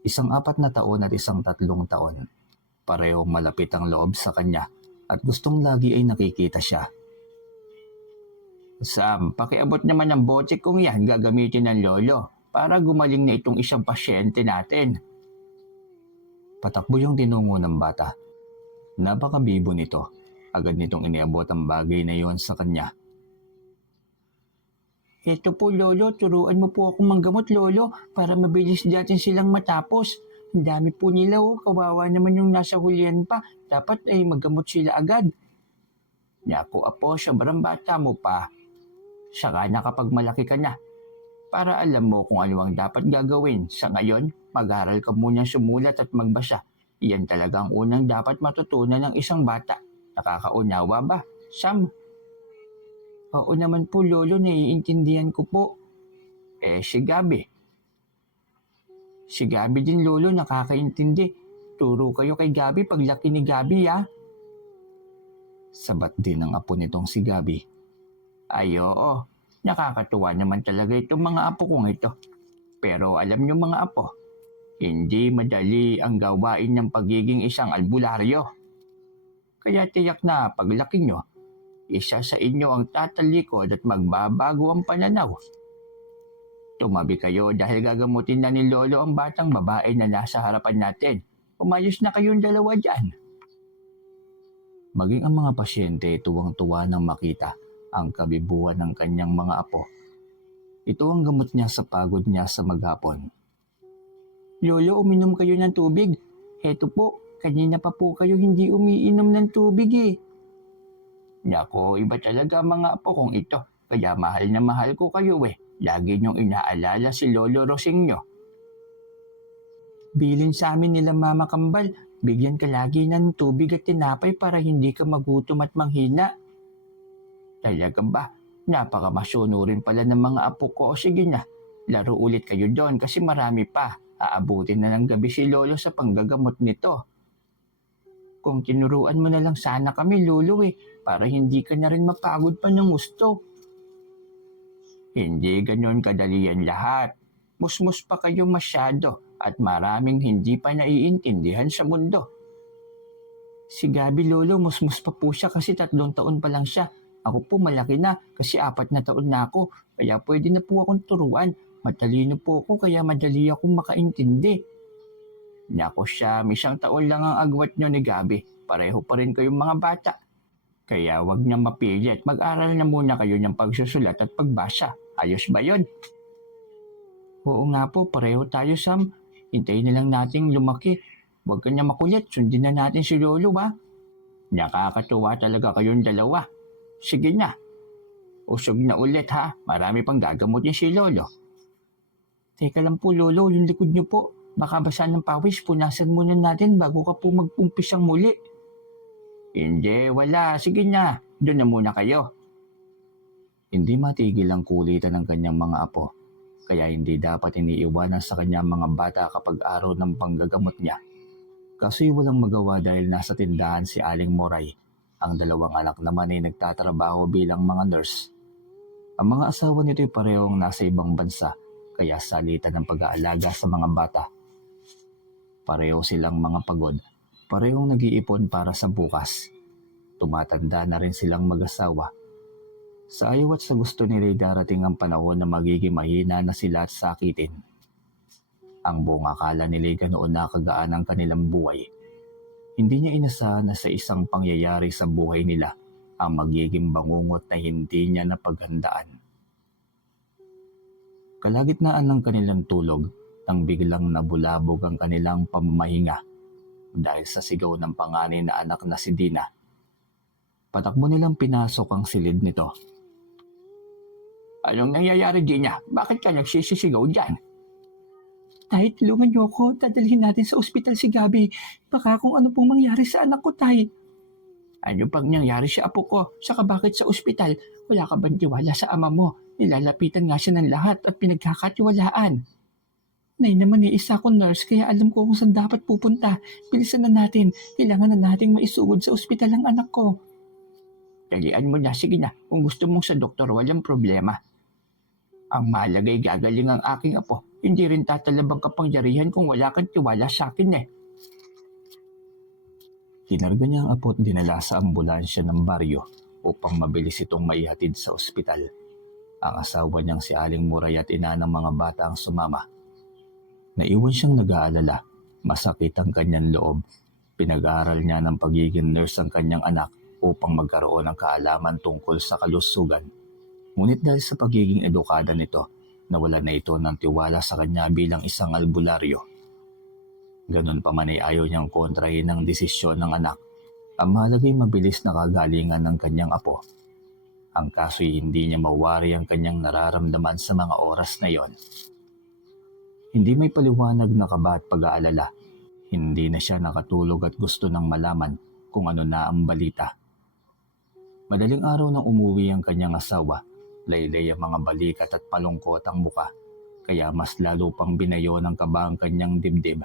1 4 na taon at 1 3 taon. Parehong malapit ang loob sa kanya at gustong lagi ay nakikita siya. Sam, pakiabot naman ang botse kong yan gagamitin ng lolo. para gumaling na itong isang pasyente natin. Patakbo yung tinungo ng bata. Napakabibo nito. Agad nitong iniabot ang bagay na yon sa kanya. Ito po lolo, turuan mo po akong manggamot lolo para mabilis natin silang matapos. Ang dami po nila kawawa naman yung nasa hulihan pa. Dapat ay maggamot sila agad. Naku apo, sobrang bata mo pa. Saka na kapag malaki ka na. Para alam mo kung ano ang dapat gagawin. Sa ngayon, mag-aral ka muna sumulat at magbasa. Iyan talagang unang dapat matutunan ng isang bata. Nakakaunawa ba, Sam? Oo naman po lolo, naiintindihan ko po. Si Gabi. Si Gabi din lolo, nakakaintindi. Turo kayo kay Gabi paglaki ni Gabi Sabat din ng apo nitong si Gabi. Ay oo, nakakatuwa naman talaga itong mga apo kong ito. Pero alam niyo mga apo, hindi madali ang gawain ng pagiging isang albularyo. Kaya tiyak na paglaki nyo, isa sa inyo ang tatalikod at magbabago ang pananaw. Tumabi kayo dahil gagamutin na ni Lolo ang batang babae na nasa harapan natin. Umayos na kayong dalawa dyan. Maging ang mga pasyente tuwang-tuwa nang makita ang kabibuhan ng kanyang mga apo. Ito ang gamot niya sa pagod niya sa maghapon. Lolo, uminom kayo ng tubig. Heto po, kanina pa po kayo hindi umiinom ng tubig Nako, iba talaga mga apo kong ito. Kaya mahal na mahal ko kayo Lagi niyong inaalala si Lolo Rosingyo. Bilin sa amin nila Mama Kambal, bigyan ka lagi ng tubig at tinapay para hindi ka magutom at manghina. Talaga ba? Napakamasunurin pala ng mga apo ko. O sige na, laro ulit kayo doon kasi marami pa. Aabutin na ng gabi si Lolo sa panggagamot nito. Kung tinuruan mo na lang sana kami, Lolo para hindi ka na rin mapagod pa ng gusto. Hindi ganyan kadali yan lahat. Musmus pa kayo masyado at maraming hindi pa naiintindihan sa mundo. Si Gabi Lolo, musmus pa po siya kasi 3 taon pa lang siya. Ako po malaki na kasi 4 na taon na ako. Kaya pwede na po akong turuan. Matalino po ako kaya madali akong makaintindi. Nako siya, 1 taon lang ang agwat nyo ni Gabi. Pareho pa rin kayong mga bata. Kaya wag niya mapilit. Mag-aral na muna kayo ng pagsusulat at pagbasa. Ayos ba yun? Oo nga po, pareho tayo Sam. Hintayin na lang nating lumaki. Huwag ka niya makulit, sundin na natin si Lolo Nakakatuwa talaga kayong dalawa. Sige na. Usog na ulit ha, marami pang gagamutin si Lolo. Teka lang po Lolo, yung likod niyo po. Baka basa ng pawis, punasan muna natin bago ka po mag-umpisang muli. Hindi, wala. Sige na, doon na muna kayo. Hindi matigil ang kulitan ng kanyang mga apo, kaya hindi dapat iniiwanan sa kanyang mga bata kapag araw ng panggagamot niya. Kasi walang magawa dahil nasa tindahan si Aling Moray. Ang 2 anak naman ay nagtatrabaho bilang mga nurse. Ang mga asawa nito ay parehong nasa ibang bansa, kaya salitan ng pag-aalaga sa mga bata. Pareho silang mga pagod, parehong nag-iipon para sa bukas. Tumatanda na rin silang mag-asawa. Sa ayaw at sa gusto nila darating ang panahon na magiging mahina na sila at sakitin. Ang buong akala nila ganoon na kagaan ang kanilang buhay. Hindi niya inasahan na sa isang pangyayari sa buhay nila ang magiging bangungot na hindi niya napaghandaan. Kalagitnaan ng kanilang tulog nang biglang nabulabog ang kanilang pamamahinga dahil sa sigaw ng panganay na anak na si Dina. Patakbo nilang pinasok ang silid nito. Anong nangyayari Dina? Bakit ka nagsisisigaw dyan? Tay, tulungan niyo ako. Dadalhin natin sa ospital si Gabi. Baka kung ano pong mangyari sa anak ko, Tay. Ano pang nangyari sa apo ko? Saka bakit sa ospital? Wala ka bang tiwala sa ama mo? Nilalapitan nga siya ng lahat at pinagkakatiwalaan. Nay naman isa akong nurse kaya alam ko kung saan dapat pupunta. Bilisan na natin. Kailangan na nating maisugod sa ospital ang anak ko. Talian mo na. Sige na. Kung gusto mong sa doktor, walang problema. Ang malagay gagaling ang aking apo. Hindi rin tatalabang kapangyarihan kung wala kang tiwala sa akin Kinarga niya ang apo at dinala sa ambulansya ng baryo upang mabilis itong maihatid sa ospital. Ang asawa niyang si Aling Muray at ina ng mga bata ang sumama. Naiwan siyang nag-aalala. Masakit ang kanyang loob. Pinag-aaral niya ng pagiging nurse ang kanyang anak upang magkaroon ng kaalaman tungkol sa kalusugan. Ngunit dahil sa pagiging edukada nito, nawala na ito ng tiwala sa kanya bilang isang albularyo. Ganun pa man ay ayaw niyang kontrahin ang desisyon ng anak. Ang mahalagay mabilis na kagalingan ng kanyang apo. Ang kaso'y hindi niya mawari ang kanyang nararamdaman sa mga oras na yon. Hindi may paliwanag na kaba at pag-aalala. Hindi na siya nakatulog at gusto nang malaman kung ano na ang balita. Madaling araw nang umuwi ang kanyang asawa, laylay ang mga balikat at palungkot ang muka, kaya mas lalo pang binayo ng kaba ang kanyang dibdib.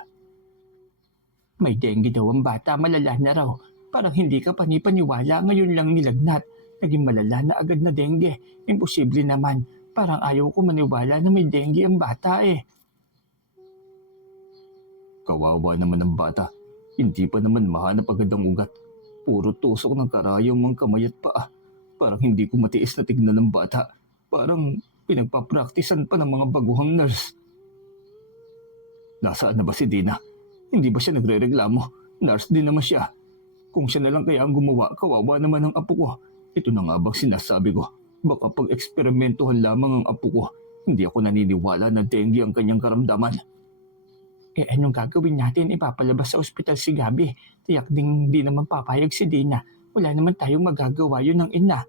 May dengue daw ang bata, malala na raw. Parang hindi ka panipaniwala, ngayon lang nilagnat. Naging malala na agad na dengue. Imposible naman. Parang ayaw ko maniwala na may dengue ang bata eh. Kawawa naman ang bata. Hindi pa naman mahanap agad ang ugat. Puro tusok ng karayom ang kamay at paa. Parang hindi ko matiis na tignan ng bata. Parang pinagpapraktisan pa ng mga baguhang nurse. Nasaan na ba si Dina? Hindi ba siya nagre-reklamo? Nurse din naman siya. Kung siya na lang kaya ang gumawa, kawawa naman ang apo ko. Ito na nga bang sinasabi ko? Baka pag-eksperimentuhan lamang ang apo ko. Hindi ako naniniwala na dengue ang kanyang karamdaman. Eh anong gagawin natin? Ipapalabas sa ospital si Gabi. Tiyak ding di naman papayag si Dina. Wala naman tayong magagawa yun ng ina.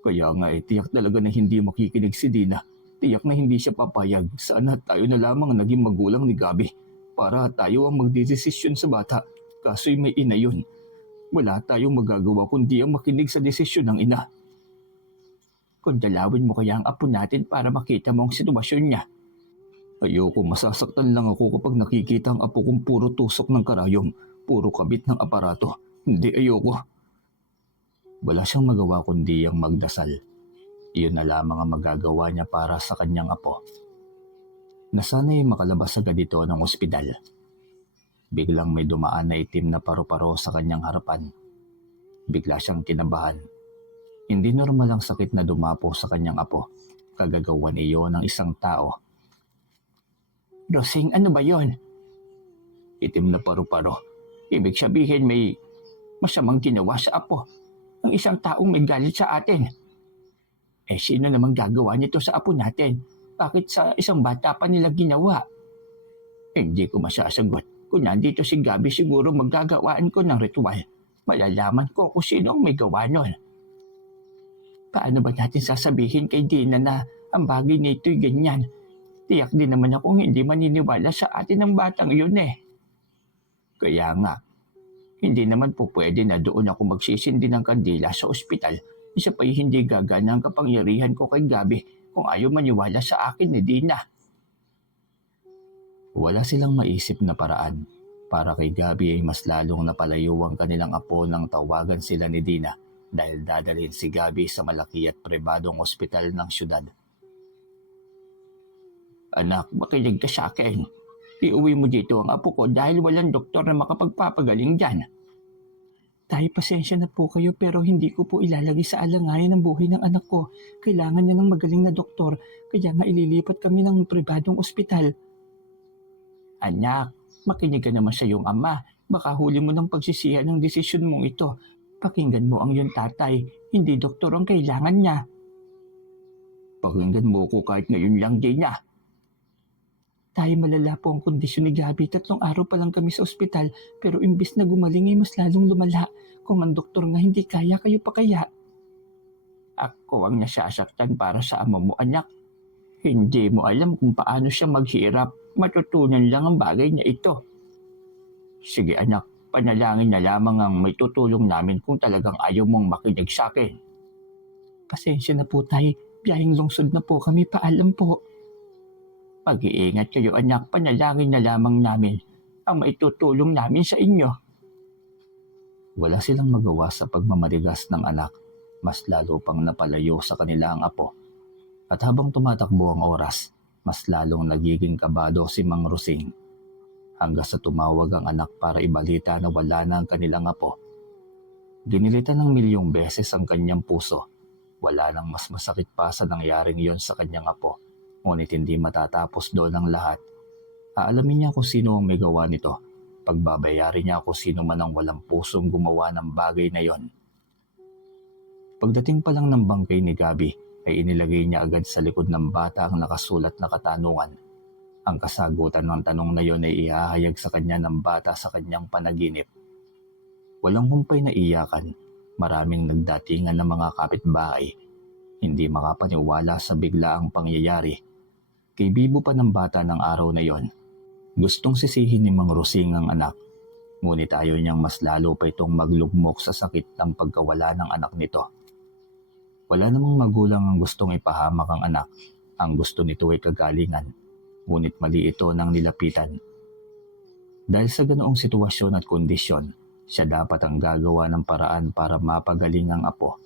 Kaya nga tiyak talaga na hindi makikinig si Dina. Tiyak na hindi siya papayag. Sana tayo na lamang ang naging magulang ni Gabi. Para tayo ang magdedesisyon sa bata. Kaso'y may ina yun. Wala tayong magagawa kundi ang makinig sa desisyon ng ina. Kung dalawin mo kaya ang apo natin para makita mo ang sitwasyon niya. Ayoko, masasaktan lang ako kapag nakikita ang apo kong puro tusok ng karayom, puro kabit ng aparato. Hindi, ayoko. Wala siyang magawa kundi ang magdasal. Iyon na lamang ang magagawa niya para sa kanyang apo. Nasana'y makalabas agad ito ng ospital. Biglang may dumaan na itim na paru-paro sa kanyang harapan. Bigla siyang kinabahan. Hindi normal ang sakit na dumapo sa kanyang apo. Kagagawan iyon ng isang tao. Rosing, ano ba yon? Itim na paru-paro. Ibig sabihin may masamang ginawa sa apo. Ang isang taong may galit sa atin. Eh sino namang gagawa nito sa apo natin? Bakit sa isang bata pa nila ginawa? Hindi ko masasagot. Kung nandito si Gabi siguro maggagawaan ko ng ritual. Malalaman ko kung sino ang may gawa nun. Paano ba natin sasabihin kay Dina na ang bagay nito'y ganyan? Tiyak din naman akong hindi maniniwala sa atin ng batang yun eh. Kaya nga, hindi naman po pwede na doon ako magsisindi ng kandila sa ospital. Isa pa'y hindi gagana ang kapangyarihan ko kay Gabi kung ayaw maniwala sa akin ni Dina. Wala silang maisip na paraan. Para kay Gabi ay mas lalong napalayo ang kanilang apo nang tawagan sila ni Dina dahil dadalhin si Gabi sa malaki at pribadong ospital ng syudad. Anak, makinig ka sa akin. Iuwi mo dito ang apo ko dahil walang doktor na makapagpapagaling dyan. Tay, pasensya na po kayo pero hindi ko po ilalagay sa alanganin ang buhay ng anak ko. Kailangan niya ng magaling na doktor kaya nga ililipat kami ng pribadong ospital. Anak, makinig ka naman sa iyong ama. Baka huli mo ng pagsisihan ng desisyon mong ito. Pakinggan mo ang iyong tatay. Hindi doktor ang kailangan niya. Pakinggan mo ko kahit ngayon lang, Dina. Tayo, malala po ang kondisyon ni Gabi. 3 araw pa lang kami sa ospital pero imbis na gumaling ay mas lalong lumala. Kung ang doktor nga hindi kaya, kayo pa kaya? Ako ang nasasaktan para sa ama mo, anak. Hindi mo alam kung paano siya maghirap. Matutunan lang ang bagay na ito. Sige anak, panalangin na lamang ang may tutulong namin kung talagang ayaw mong makinig sa akin. Pasensya na po tay, biyaheng lungsod na po kami, paalam po. Pag-iingat kayo anak, panalangin na lamang namin ang maitutulong namin sa inyo. Wala silang magawa sa pagmamarigas ng anak, mas lalo pang napalayo sa kanila ang apo. At habang tumatakbo ang oras, mas lalong nagiging kabado si Mang Rosing. Hanggang sa tumawag ang anak para ibalita na wala na ang kanilang apo. Ginilitan ng 1,000,000 beses ang kanyang puso. Wala nang mas masakit pa sa nangyaring iyon sa kanyang apo. Ngunit hindi matatapos doon ang lahat. Aalamin niya kung sino ang may gawa nito. Pagbabayarin niya kung sino man ang walang pusong gumawa ng bagay na yon. Pagdating pa lang ng bangkay ni Gabi, ay inilagay niya agad sa likod ng bata ang nakasulat na katanungan. Ang kasagutan ng tanong na yon ay ihahayag sa kanya ng bata sa kanyang panaginip. Walang humpay na iyakan. Maraming nagdatingan ng mga kapitbahay. Hindi makapaniwala sa biglaang pangyayari. Kay bibo pa ng bata ng araw na yon. Gustong sisihin ni Mang Rosing ang anak. Ngunit ayaw niyang mas lalo pa itong maglugmok sa sakit ng pagkawala ng anak nito. Wala namang magulang ang gustong ipahamak ang anak. Ang gusto nito ay kagalingan. Ngunit mali ito nang nilapitan. Dahil sa ganoong sitwasyon at kondisyon, siya dapat ang gagawa ng paraan para mapagaling ang apo.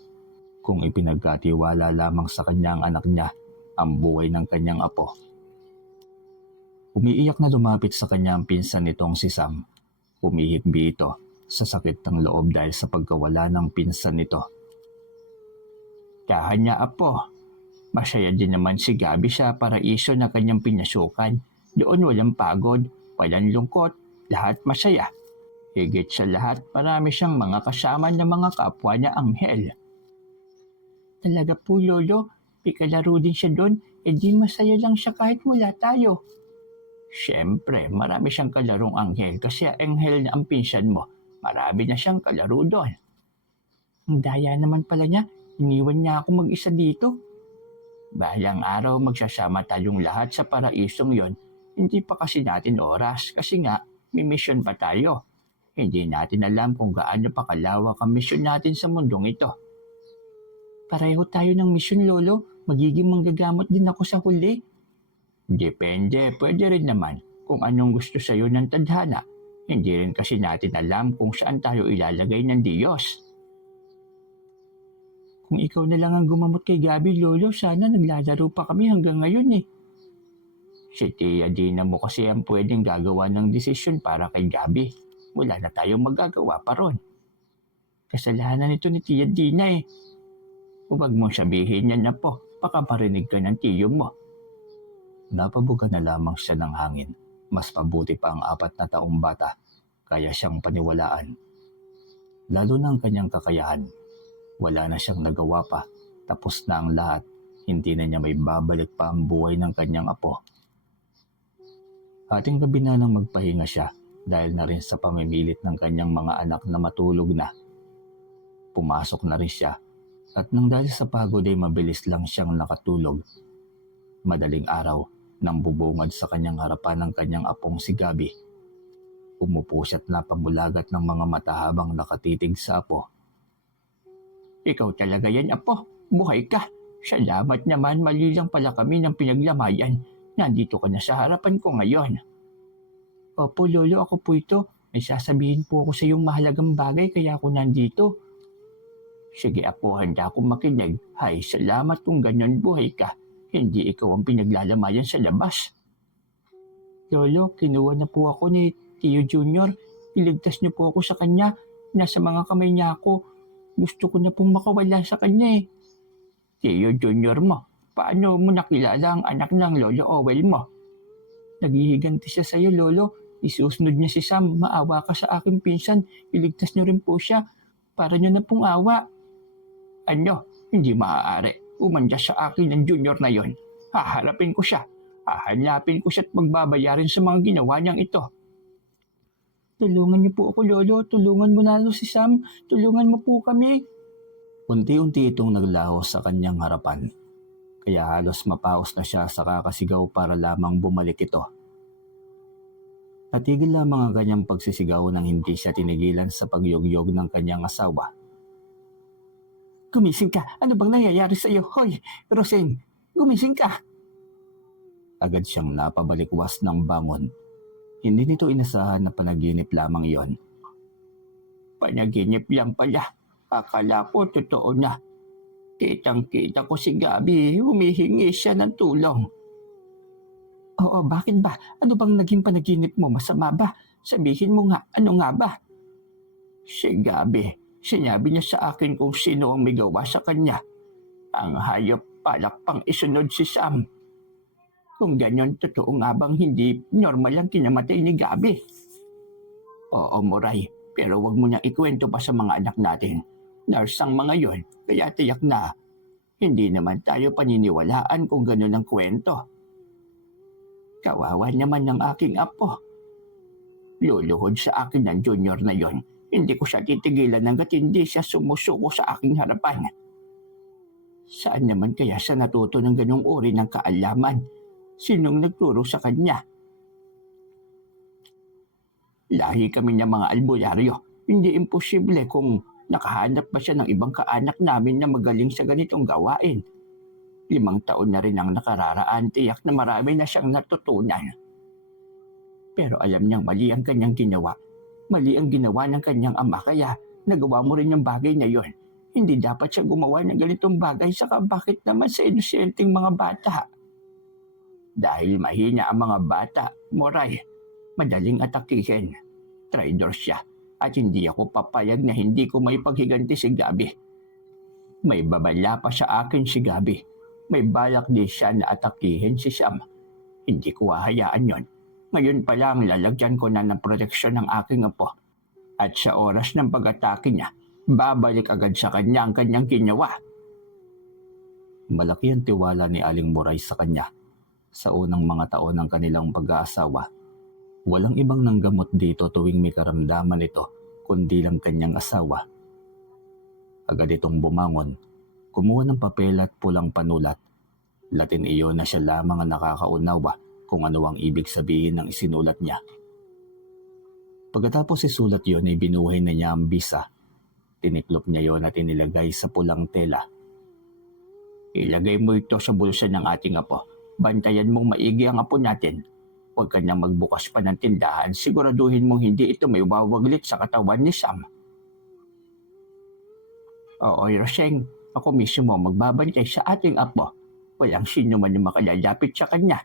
Kung ipinagkatiwala lamang sa kanya ang anak niya, ang buhay ng kanyang apo. Umiiyak na lumapit sa kanya ang pinsan nitong si Sam. Humihikbi ito sa sakit ng loob dahil sa pagkawala ng pinsan nito. Kanya apo, masaya din naman si Gabi sa paraiso na kanyang pinasukan. Doon walang pagod, walang lungkot, lahat masaya. Higit sa lahat, marami siyang mga kasama na mga kapwa niya anghel. Talaga po, Lolo, pikalaro din siya doon, di masaya lang siya kahit wala tayo. Siyempre, marami siyang kalarong anghel kasi anghel na ang pinsan mo. Marami na siyang kalaro doon. Ang daya naman pala niya, iniwan niya ako mag-isa dito. Bahalang araw magsasama tayong lahat sa paraisong yon. Hindi pa kasi natin oras kasi nga may mission pa tayo. Hindi natin alam kung gaano pa kalawak ang mission natin sa mundong ito. Pareho tayo ng mission, Lolo. Magiging manggagamot din ako sa huli. Depende, pwede rin naman kung anong gusto sa'yo ng tadhana. Hindi rin kasi natin alam kung saan tayo ilalagay ng Diyos. Kung ikaw na lang ang gumamot kay Gabi, Lolo, sana naglalaro pa kami hanggang ngayon eh. Si Tia Dina mo kasi ang pwedeng gagawa ng desisyon para kay Gabi. Wala na tayong magagawa pa ron. Kasalanan ito ni Tia Dina eh. Huwag mong sabihin yan na po, baka marinig ka ng tiyo mo. Napabuga na lamang siya ng hangin. Mas mabuti pa ang 4 na taong bata. Kaya siyang paniwalaan. Lalo na ang kanyang kakayahan. Wala na siyang nagawa pa. Tapos na ang lahat. Hindi na niya may babalik pa ang buhay ng kanyang apo. Ating gabi na nang magpahinga siya dahil na rin sa pamimilit ng kanyang mga anak na matulog na. Pumasok na rin siya at nang dahil sa pagod ay mabilis lang siyang nakatulog. Madaling araw nang bubungad sa kanyang harapan ng kanyang apong si Gabi. Umupo siya at napabulagat ng mga mata habang nakatitig sa apo. Ikaw talaga yan, apo. Buhay ka. Salamat naman, mali lang pala kami ng pinaglamayan. Nandito ka na sa harapan ko ngayon. Opo, Lolo, ako po ito. May sasabihin po ako sa iyong mahalagang bagay kaya ako nandito. Sige apo, handa akong makinig. Hay, salamat kung ganyan buhay ka. Hindi ikaw ang pinaglalamayan sa labas. Lolo, kinuha na po ako ni Tio Junior. Iligtas niyo po ako sa kanya. Nasa mga kamay niya ako. Gusto ko na pong makawala sa kanya eh. Tio Junior mo, paano mo nakilala ang anak ng Lolo Owel mo? Naghihiganti siya sa iyo, Lolo. Isusunod niya si Sam. Maawa ka sa aking pinsan. Iligtas niyo rin po siya. Para niyo na pong awa. Ano? Hindi maaari. Umanda sa akin ng junior na yon. Haharapin ko siya. Hahanapin ko siya at magbabayarin sa mga ginawa niyang ito. Tulungan niyo po ako, Lolo. Tulungan mo lalo si Sam. Tulungan mo po kami. Unti-unti itong naglaho sa kanyang harapan. Kaya halos mapaos na siya sa kakasigaw para lamang bumalik ito. Natigil lamang ang kanyang pagsisigaw nang hindi siya tinigilan sa pagyugyog ng kanyang asawa. Gumising ka! Ano bang nangyayari sa iyo? Hoy, Roseng! Gumising ka! Agad siyang napabalikwas ng bangon. Hindi nito inasahan na panaginip lamang iyon. Panaginip lang pala. Akala ko totoo na. Kitang-kita ko si Gabi. Humihingi siya ng tulong. Oo, bakit ba? Ano bang naging panaginip mo? Masama ba? Sabihin mo nga, ano nga ba? Si Gabi. Sinabi niya sa akin kung sino ang may gawa sa kanya. Ang hayop palak pang isunod si Sam. Kung ganyan, totoo nga bang hindi normal ang kinamatay ni Gabi? Oo, Moray, pero wag mo na ikwento pa sa mga anak natin. Nurse ang mga yon, kaya tiyak na hindi naman tayo paniniwalaan kung ganun ang kwento. Kawawa naman ng aking apo. Luluhod sa akin ng junior na yon. Hindi ko siya titigilan hanggat hindi siya sumusuko sa aking harapan. Saan naman kaya siya natuto ng ganung uri ng kaalaman? Sinong nagturo sa kanya? Lahi kami ng mga albularyo. Hindi imposible kung nakahanap ba siya ng ibang kaanak namin na magaling sa ganitong gawain. 5 taon na rin ang nakararaan, tiyak na marami na siyang natutunan. Pero alam niyang mali ang kanyang ginawa. Mali ang ginawa ng kanyang ama, kaya nagawa mo rin yung bagay na yon. Hindi dapat siya gumawa ng ganitong bagay, saka bakit naman sa inosenteng mga bata? Dahil mahina ang mga bata, Moray, madaling atakihin. Traidor siya, at hindi ako papayag na hindi ko may paghiganti si Gabi. May babala pa sa akin si Gabi. May balak din siya na atakihin si Sam. Hindi ko hahayaan yon. Ngayon pa lang lalagyan ko na ng proteksyon ng aking apo. At sa oras ng pag-atake niya, babalik agad sa kanya ang kanyang ginawa. Malaki ang tiwala ni Aling Moray sa kanya. Sa unang mga taon ng kanilang pag-aasawa, walang ibang nanggamot dito tuwing may karamdaman ito, kundi lang kanyang asawa. Agad itong bumangon, kumuha ng papel at pulang panulat. Latin iyon na siya lamang ang nakakaunawa kung ano ang ibig sabihin ng isinulat niya. Pagkatapos isulat yon ay binuhay na niya ang bisa. Tiniklop niya yon at inilagay sa pulang tela. Ilagay mo ito sa bulsa ng ating apo. Bantayan mong maigi ang apo natin. Huwag ka nang magbukas pa ng tindahan. Siguraduhin mong hindi ito may wawaglit sa katawan ni Sam. Oo, Roseng. Ako mismo magbabantay sa ating apo. Walang sino man na makalalapit sa kanya.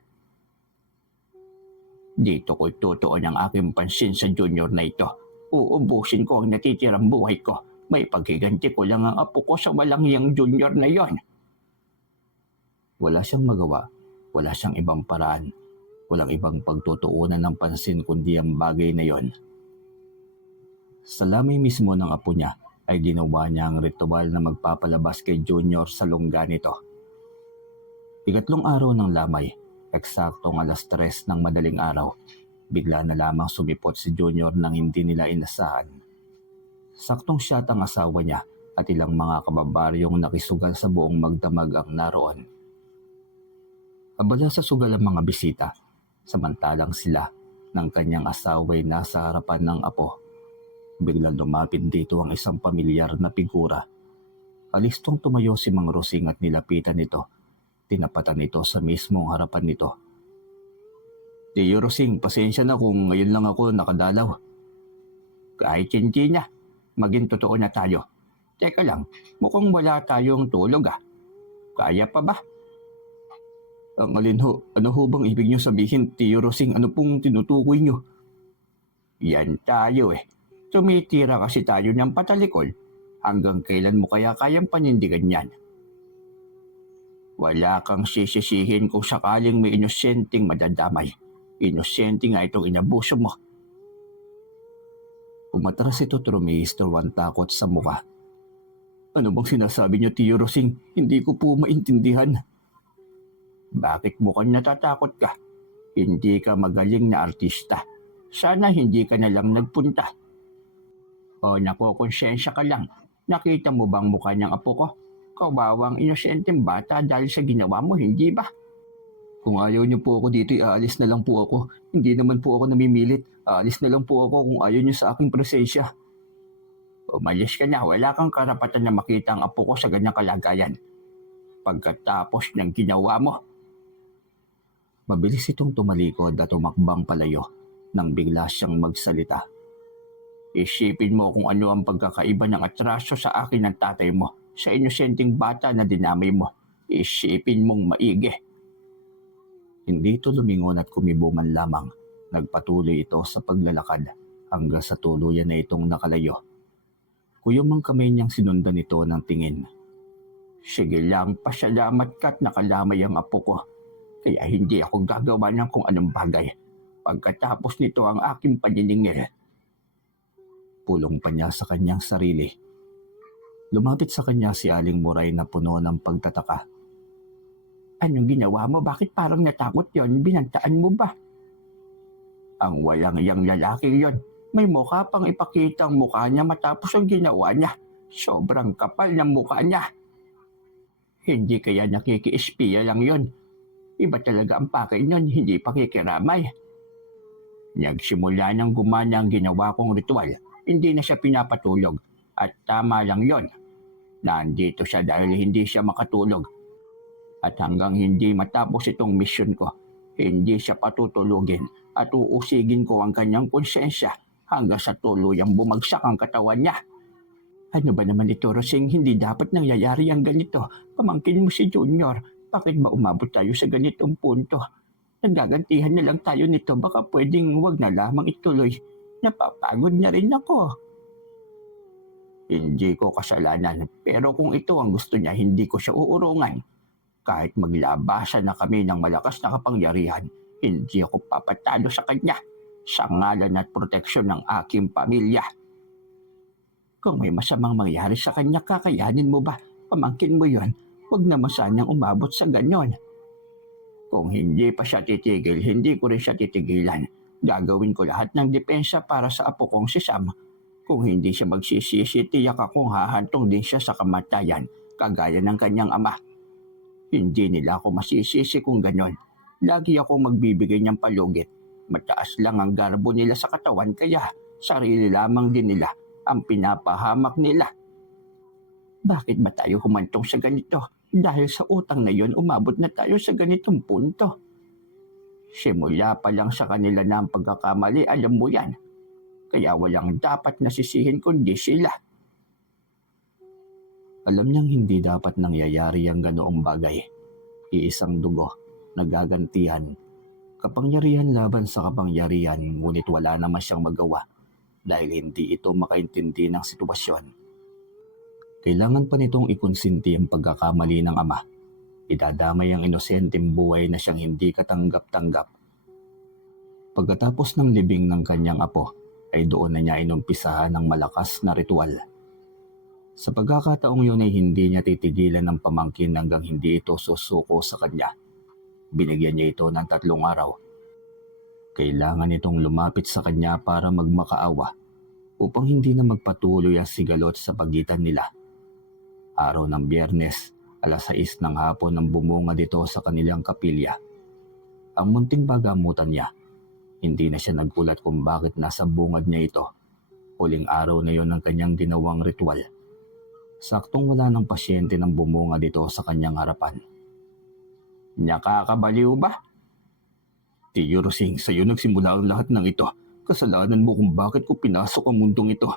Dito ko tutuon ang aking pansin sa junior na ito. Uubusin ko ang natitirang buhay ko. May paghiganti ko lang ang apo ko sa walang hiyang junior na yon. Wala siyang magawa. Wala siyang ibang paraan. Walang ibang pagtutuunan ng pansin kundi ang bagay na yon. Sa lamay mismo ng apo niya ay ginawa niya ang ritual na magpapalabas kay Junior sa lungga nito. Ikatlong araw ng lamay, eksaktong 3:00 ng madaling araw, bigla na lamang sumipot si Junior nang hindi nila inasahan. Saktong siya ang asawa niya at ilang mga kababaryong nakisugal sa buong magdamag ang naroon. Abala sa sugal ang mga bisita, samantalang sila ng kanyang asawa ay nasa harapan ng apo. Biglang lumapit dito ang isang pamilyar na figura. Alistong tumayo si Mang Rosing at nilapitan nito. Tinapatan ito sa mismong harapan nito. Tiyo Rosing, pasensya na kung ngayon lang ako nakadalaw. Kahit hindi na, maging totoo na tayo. Teka lang, mukhang wala tayong tulog ah. Kaya pa ba? Ang alin ho, ano ho bang ibig niyo sabihin, Tiyo Rosing? Ano pong tinutukoy niyo? Yan tayo eh. Tumitira kasi tayo ng patalikol. Hanggang kailan mo kaya kayang panindigan yan? Wala kang sisisihin kung sakaling may inosenteng madadamay. Inosente nga itong inabuso mo. Umatras ito trumihis ang takot sa mukha. Ano bang sinasabi niyo, Tiyo Rosing? Hindi ko po maintindihan. Bakit mukhang natatakot ka? Hindi ka magaling na artista. Sana hindi ka na lang nagpunta. O nakokonsensya ka lang. Nakita mo bang mukha ng apo ko? Kawawang inosenteng bata dahil sa ginawa mo, hindi ba? Kung ayaw niyo po ako dito, aalis na lang po ako. Hindi naman po ako namimilit. Aalis na lang po ako kung ayaw niyo sa aking presensya. Umalis ka na, wala kang karapatan na makita ang apo ko sa ganyang kalagayan. Pagkatapos ng ginawa mo. Mabilis itong tumalikod at tumakbang palayo nang bigla siyang magsalita. Isipin mo kung ano ang pagkakaiba ng atraso sa akin ng tatay mo sa inosenteng bata na dinamay mo. Isipin mong maigi. Hindi ito lumingon at kumibo man lamang. Nagpatuloy ito sa paglalakad hanggang sa tuluyan na itong nakalayo. Kuyom ang kamay niyang sinundan ito ng tingin. Sige lang, pasalamat ka at nakalamay ang apo ko. Kaya hindi ako gagawa ng kung anong bagay. Pagkatapos nito ang aking paniningil. Pulong pa niya sa kanyang sarili. Lumapit sa kanya si Aling Muray na puno ng pagtataka. Anong ginawa mo? Bakit parang natakot yon? Binantaan mo ba? Ang walang iyang lalaki yon. May mukha pang ipakita ang mukha niya matapos ang ginawa niya. Sobrang kapal ng mukha niya. Hindi kaya nakiki-espiya lang yon. Iba talaga ang pakay nun, hindi pakikiramay. Nagsimula nang gumana ang ginawa kong ritual. Hindi na siya pinapatulog. At tama lang yon. Nandito siya dahil hindi siya makatulog. At hanggang hindi matapos itong misyon ko, hindi siya patutulugin at uusigin ko ang kanyang konsensya hanggang sa tuluyang bumagsak ang katawan niya. Ano ba naman ito, Rosing? Hindi dapat nangyayari ang ganito. Pamangkin mo si Junior. Bakit ba umabot tayo sa ganitong punto? Nagagantihan na lang tayo nito. Baka pwedeng wag na lamang ituloy. Napapagod na rin ako. Hindi ko kasalanan. Pero kung ito ang gusto niya, hindi ko siya uurungan. Kahit maglabasan na kami ng malakas na kapangyarihan, hindi ako papatalo sa kanya sa ngalan at proteksyon ng aking pamilya. Kung may masamang mangyari sa kanya, kakayanin mo ba? Pamangkin mo yon. Huwag naman sanang umabot sa ganyon. Kung hindi pa siya titigil, hindi ko rin siya titigilan. Gagawin ko lahat ng depensa para sa apo kong si Sam. Kung hindi siya magsisisi, tiyak akong hahantong din siya sa kamatayan, kagaya ng kanyang ama. Hindi nila ako masisisi kung ganon. Lagi ako magbibigay niyang palugit. Mataas lang ang garbo nila sa katawan, kaya sarili lamang din nila ang pinapahamak nila. Bakit ba tayo humantong sa ganito? Dahil sa utang na yon, umabot na tayo sa ganitong punto. Simula pa lang sa kanila na ang pagkakamali, alam mo yan. Kaya walang dapat nasisihin kundi sila. Alam niyang hindi dapat nangyayari ang ganoong bagay. Iisang dugo, nagagantihan. Kapangyarihan laban sa kapangyarihan, ngunit wala naman siyang magawa dahil hindi ito makaintindi ng sitwasyon. Kailangan pa nitong ikonsinti ang pagkakamali ng ama. Idadamay ang inosenteng buhay na siyang hindi katanggap-tanggap. Pagkatapos ng libing ng kanyang apo, ay doon na niya inumpisahan ng malakas na ritual. Sa pagkakataong yun ay hindi niya titigilan ng pamangkin hanggang hindi ito susuko sa kanya. Binigyan niya ito ng 3 araw. Kailangan itong lumapit sa kanya para magmakaawa upang hindi na magpatuloy ang sigalot sa pagitan nila. Araw ng Biyernes, 6:00 ng hapon nang bumunga dito sa kanilang kapilya. Ang munting pagamutan niya, hindi na siya nagkulat kung bakit nasa bungad niya ito. Huling araw na yon ng kanyang ginawang ritual. Saktong wala ng pasyente nang bumunga dito sa kanyang harapan. Nakakabaliw ba? Tiyo Rosing, sa'yo nagsimula ang lahat ng ito. Kasalanan mo kung bakit ko pinasok ang mundong ito.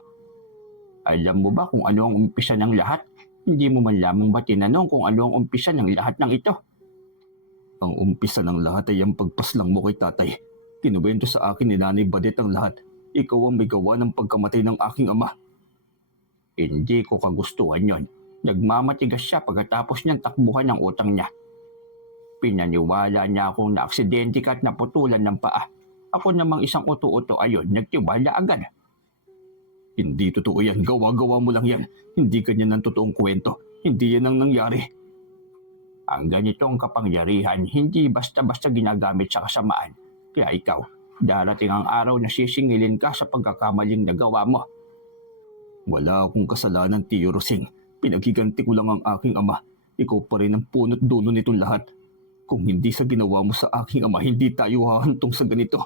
Alam mo ba kung ano ang umpisa ng lahat? Hindi mo man lamang ba tinanong kung ano ang umpisa ng lahat ng ito? Ang umpisa ng lahat ay ang pagpaslang mo kay tatay. Kinuwento sa akin ni Nanay Badet ang lahat. Ikaw ang may gawa ng pagkamatay ng aking ama. Hindi ko kagustuhan yon. Nagmamatigas siya pagkatapos niyang takbuhan ng utang niya. Pinaniwala niya akong naaksidente ka at naputulan ng paa. Ako namang isang uto-uto ayon, nagtiwala agad. Hindi totoo yan. Gawa-gawa mo lang yan. Hindi ganyan ang totoong kwento. Hindi yan ang nangyari. Ang ganitong kapangyarihan, hindi basta-basta ginagamit sa kasamaan. Kaya ikaw, darating ang araw na sisingilin ka sa pagkakamaling nagawa mo. Wala akong kasalanan, Tiyo Rosing. Pinagiganti ko lang ang aking ama. Ikaw pa rin ang punot dulo nitong lahat. Kung hindi sa ginawa mo sa aking ama, hindi tayo hahantong sa ganito.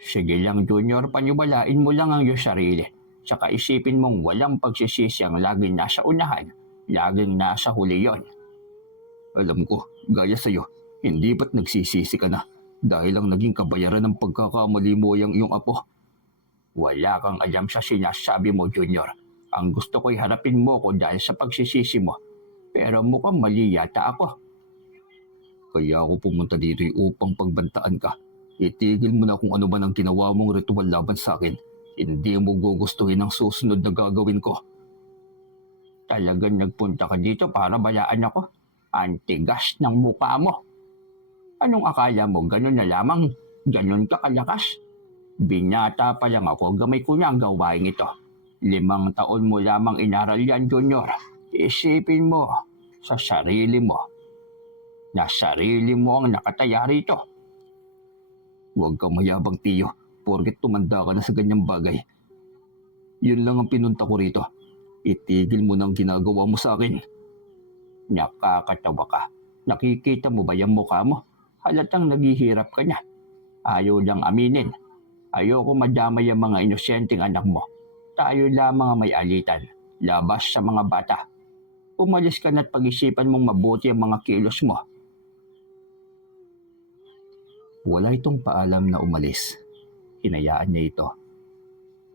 Sige lang, Junior, paniwalain mo lang ang iyong sarili. Tsaka isipin mong walang pagsisisi ang laging nasa unahan, laging nasa huli yon. Alam ko, gaya sa'yo, hindi ba't nagsisisi ka na dahil ang naging kabayaran ng pagkakamali mo ay ang iyong apo? Wala kang alam sa sinasabi mo, Junior. Ang gusto ko'y harapin mo ko dahil sa pagsisisi mo. Pero mukhang mali yata ako. Kaya ako pumunta dito upang pagbantaan ka. Itigil mo na kung ano man ang ginawa mong ritual laban sa akin. Hindi mo gugustuhin ang susunod na gagawin ko. Talagang nagpunta ka dito para bayaan ako. Ang tigas ng mukha mo. Anong akala mo, ganun na lamang? Ganun ka kalakas? Binata pa lang ako, gamay ko na ang gawain ito. 5 taon mo lamang inaral yan, Junior. Isipin mo sa sarili mo na sarili mo ang nakataya rito. Huwag kang mayabang, Tiyo, porket tumanda ka na sa ganyang bagay. Yun lang ang pinunta ko rito. Itigil mo nang ginagawa mo sa akin. Nakakatawa ka. Nakikita mo ba yung mukha mo? Halatang naghihirap ka niya. Ayaw lang aminin. Ayoko madamay ang mga inosenteng anak mo. Tayo lamang ang may alitan. Labas sa mga bata. Umalis ka na't pag-isipan mong mabuti ang mga kilos mo. Wala itong paalam na umalis. Hinayaan niya ito.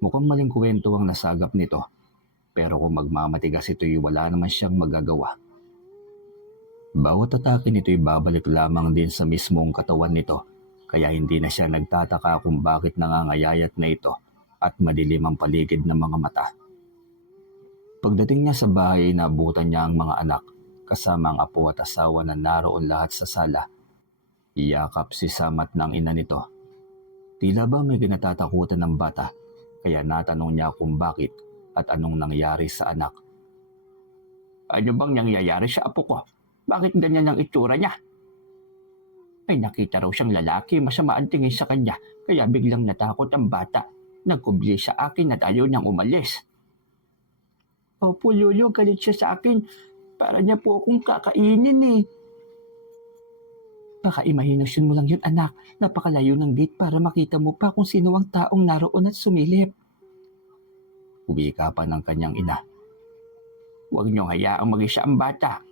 Mukhang maling kwento ang nasagap nito. Pero kung magmamatigas ito'y wala naman siyang magagawa. Bawat atake nito'y babalik lamang din sa mismong katawan nito. Kaya hindi na siya nagtataka kung bakit nangangayayat na ito at madilim ang paligid ng mga mata. Pagdating niya sa bahay, naabutan niya ang mga anak kasama ang apo at asawa na naroon lahat sa sala. Iyakap si Samat ng ina nito. Tila ba may ginatatakutan ng bata, kaya natanong niya kung bakit at anong nangyari sa anak. Ano bang nangyayari sa apo ko? Bakit ganyan ang itsura niya? May nakita raw siyang lalaki, masama ang tingin sa kanya, kaya biglang natakot ang bata. Nagkubli sa akin at ayaw niyang umalis. Opo, Lolo, galit siya sa akin. Para niya po akong kakainin eh. Baka imahinasyon mo lang yun, anak. Napakalayo ng gate para makita mo pa kung sino ang taong naroon at sumilip. Umika pa ng kanyang ina. Huwag niyong hayaang mag-isa ang bata.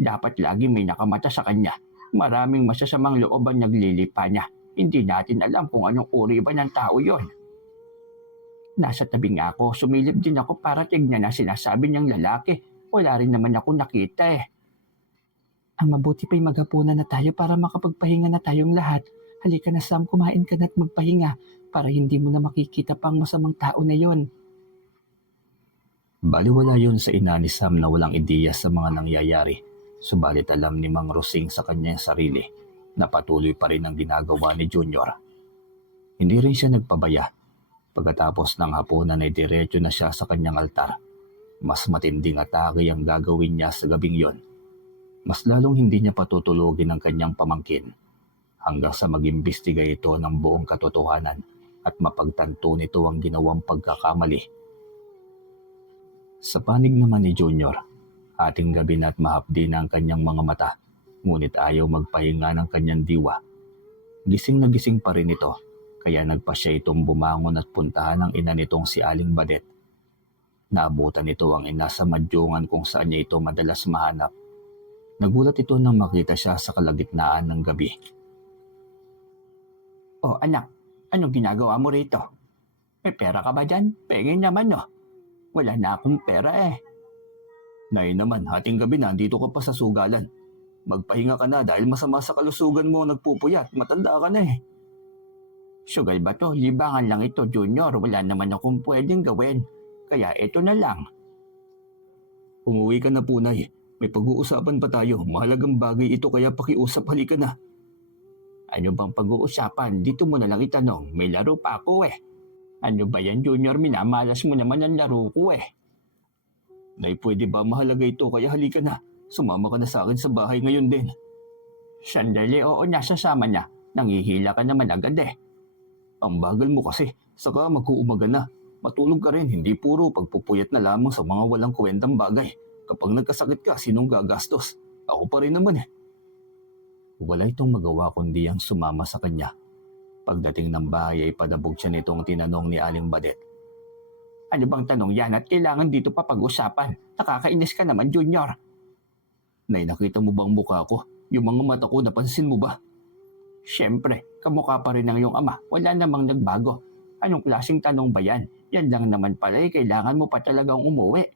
Dapat lagi may nakamata sa kanya. Maraming masasamang loob ang naglilipa niya. Hindi natin alam kung anong uri ba ng tao yon. Nasa tabi nga ako, sumilip din ako para tignan na sinasabi niyang lalaki. Wala rin naman ako nakita eh. Ang mabuti pa'y maghapunan na tayo para makapagpahinga na tayong lahat. Halika na, Sam, kumain ka na at magpahinga para hindi mo na makikita pang masamang tao na yon. Baliwala yun sa ina ni Sam na walang ideya sa mga nangyayari. Subalit alam ni Mang Rosing sa kanyang sarili na patuloy pa rin ang ginagawa ni Junior. Hindi rin siya nagpabaya. Pagkatapos ng hapunan ay diretso na siya sa kanyang altar. Mas matinding atake ang gagawin niya sa gabing yon. Mas lalong hindi niya patutulugin ang kanyang pamangkin hanggang sa mag-imbestiga ito ng buong katotohanan at mapagtanto nito ang ginawang pagkakamali. Sa panig naman ni Junior, ating gabi na at mahapdi na ang kanyang mga mata, ngunit ayaw magpahinga ng kanyang diwa. Gising na gising pa rin ito, kaya nagpa siya itong bumangon at puntahan ang ina nitong si Aling Badet. Naabutan nito ang ina sa madyungan kung saan niya ito madalas mahanap. Nagulat ito nang makita siya sa kalagitnaan ng gabi. Oh anak, anong ginagawa mo rito? May pera ka ba dyan? Pengin naman no. Wala na akong pera eh. Nay naman, hating gabi na, dito ka pa sa sugalan. Magpahinga ka na dahil masama sa kalusugan mo, nagpupuyat, matanda ka na eh. Sugal ba to? Libangan lang ito, Junior. Wala naman akong pwedeng gawin. Kaya ito na lang. Umuwi ka na po, Nay. May pag-uusapan pa tayo. Mahalagang bagay ito kaya pakiusap, halika na. Ano bang pag-uusapan? Dito mo na lang itanong. May laro pa ako eh. Ano ba yan, Junior? Minamalas mo naman ang laro ko eh. Nay, pwede ba mahalaga ito kaya halika na. Sumama ka na sa akin sa bahay ngayon din. Sandali, oo, nasasama niya. Nangihila ka naman agad eh. Ang bagal mo kasi. Saka mag-uumaga na. Matulog ka rin, hindi puro pagpupuyat na lamang sa mga walang kwentang bagay. Kapag nagkasakit ka, sinong gagastos? Ako pa rin naman eh. Wala itong magawa kundi ang sumama sa kanya. Pagdating ng bahay ay padabog siya nitong tinanong ni Aling Badet. Ano bang tanong yan at kailangan dito pa pag-usapan? Nakakainis ka naman, Junior. Nay, nakita mo ba ang mukha ko? Yung mga mata ko, napansin mo ba? Siyempre, kamukha pa rin ng iyong ama. Wala namang nagbago. Anong klaseng tanong ba yan? Yan lang naman pala eh, kailangan mo pa talagang umuwi.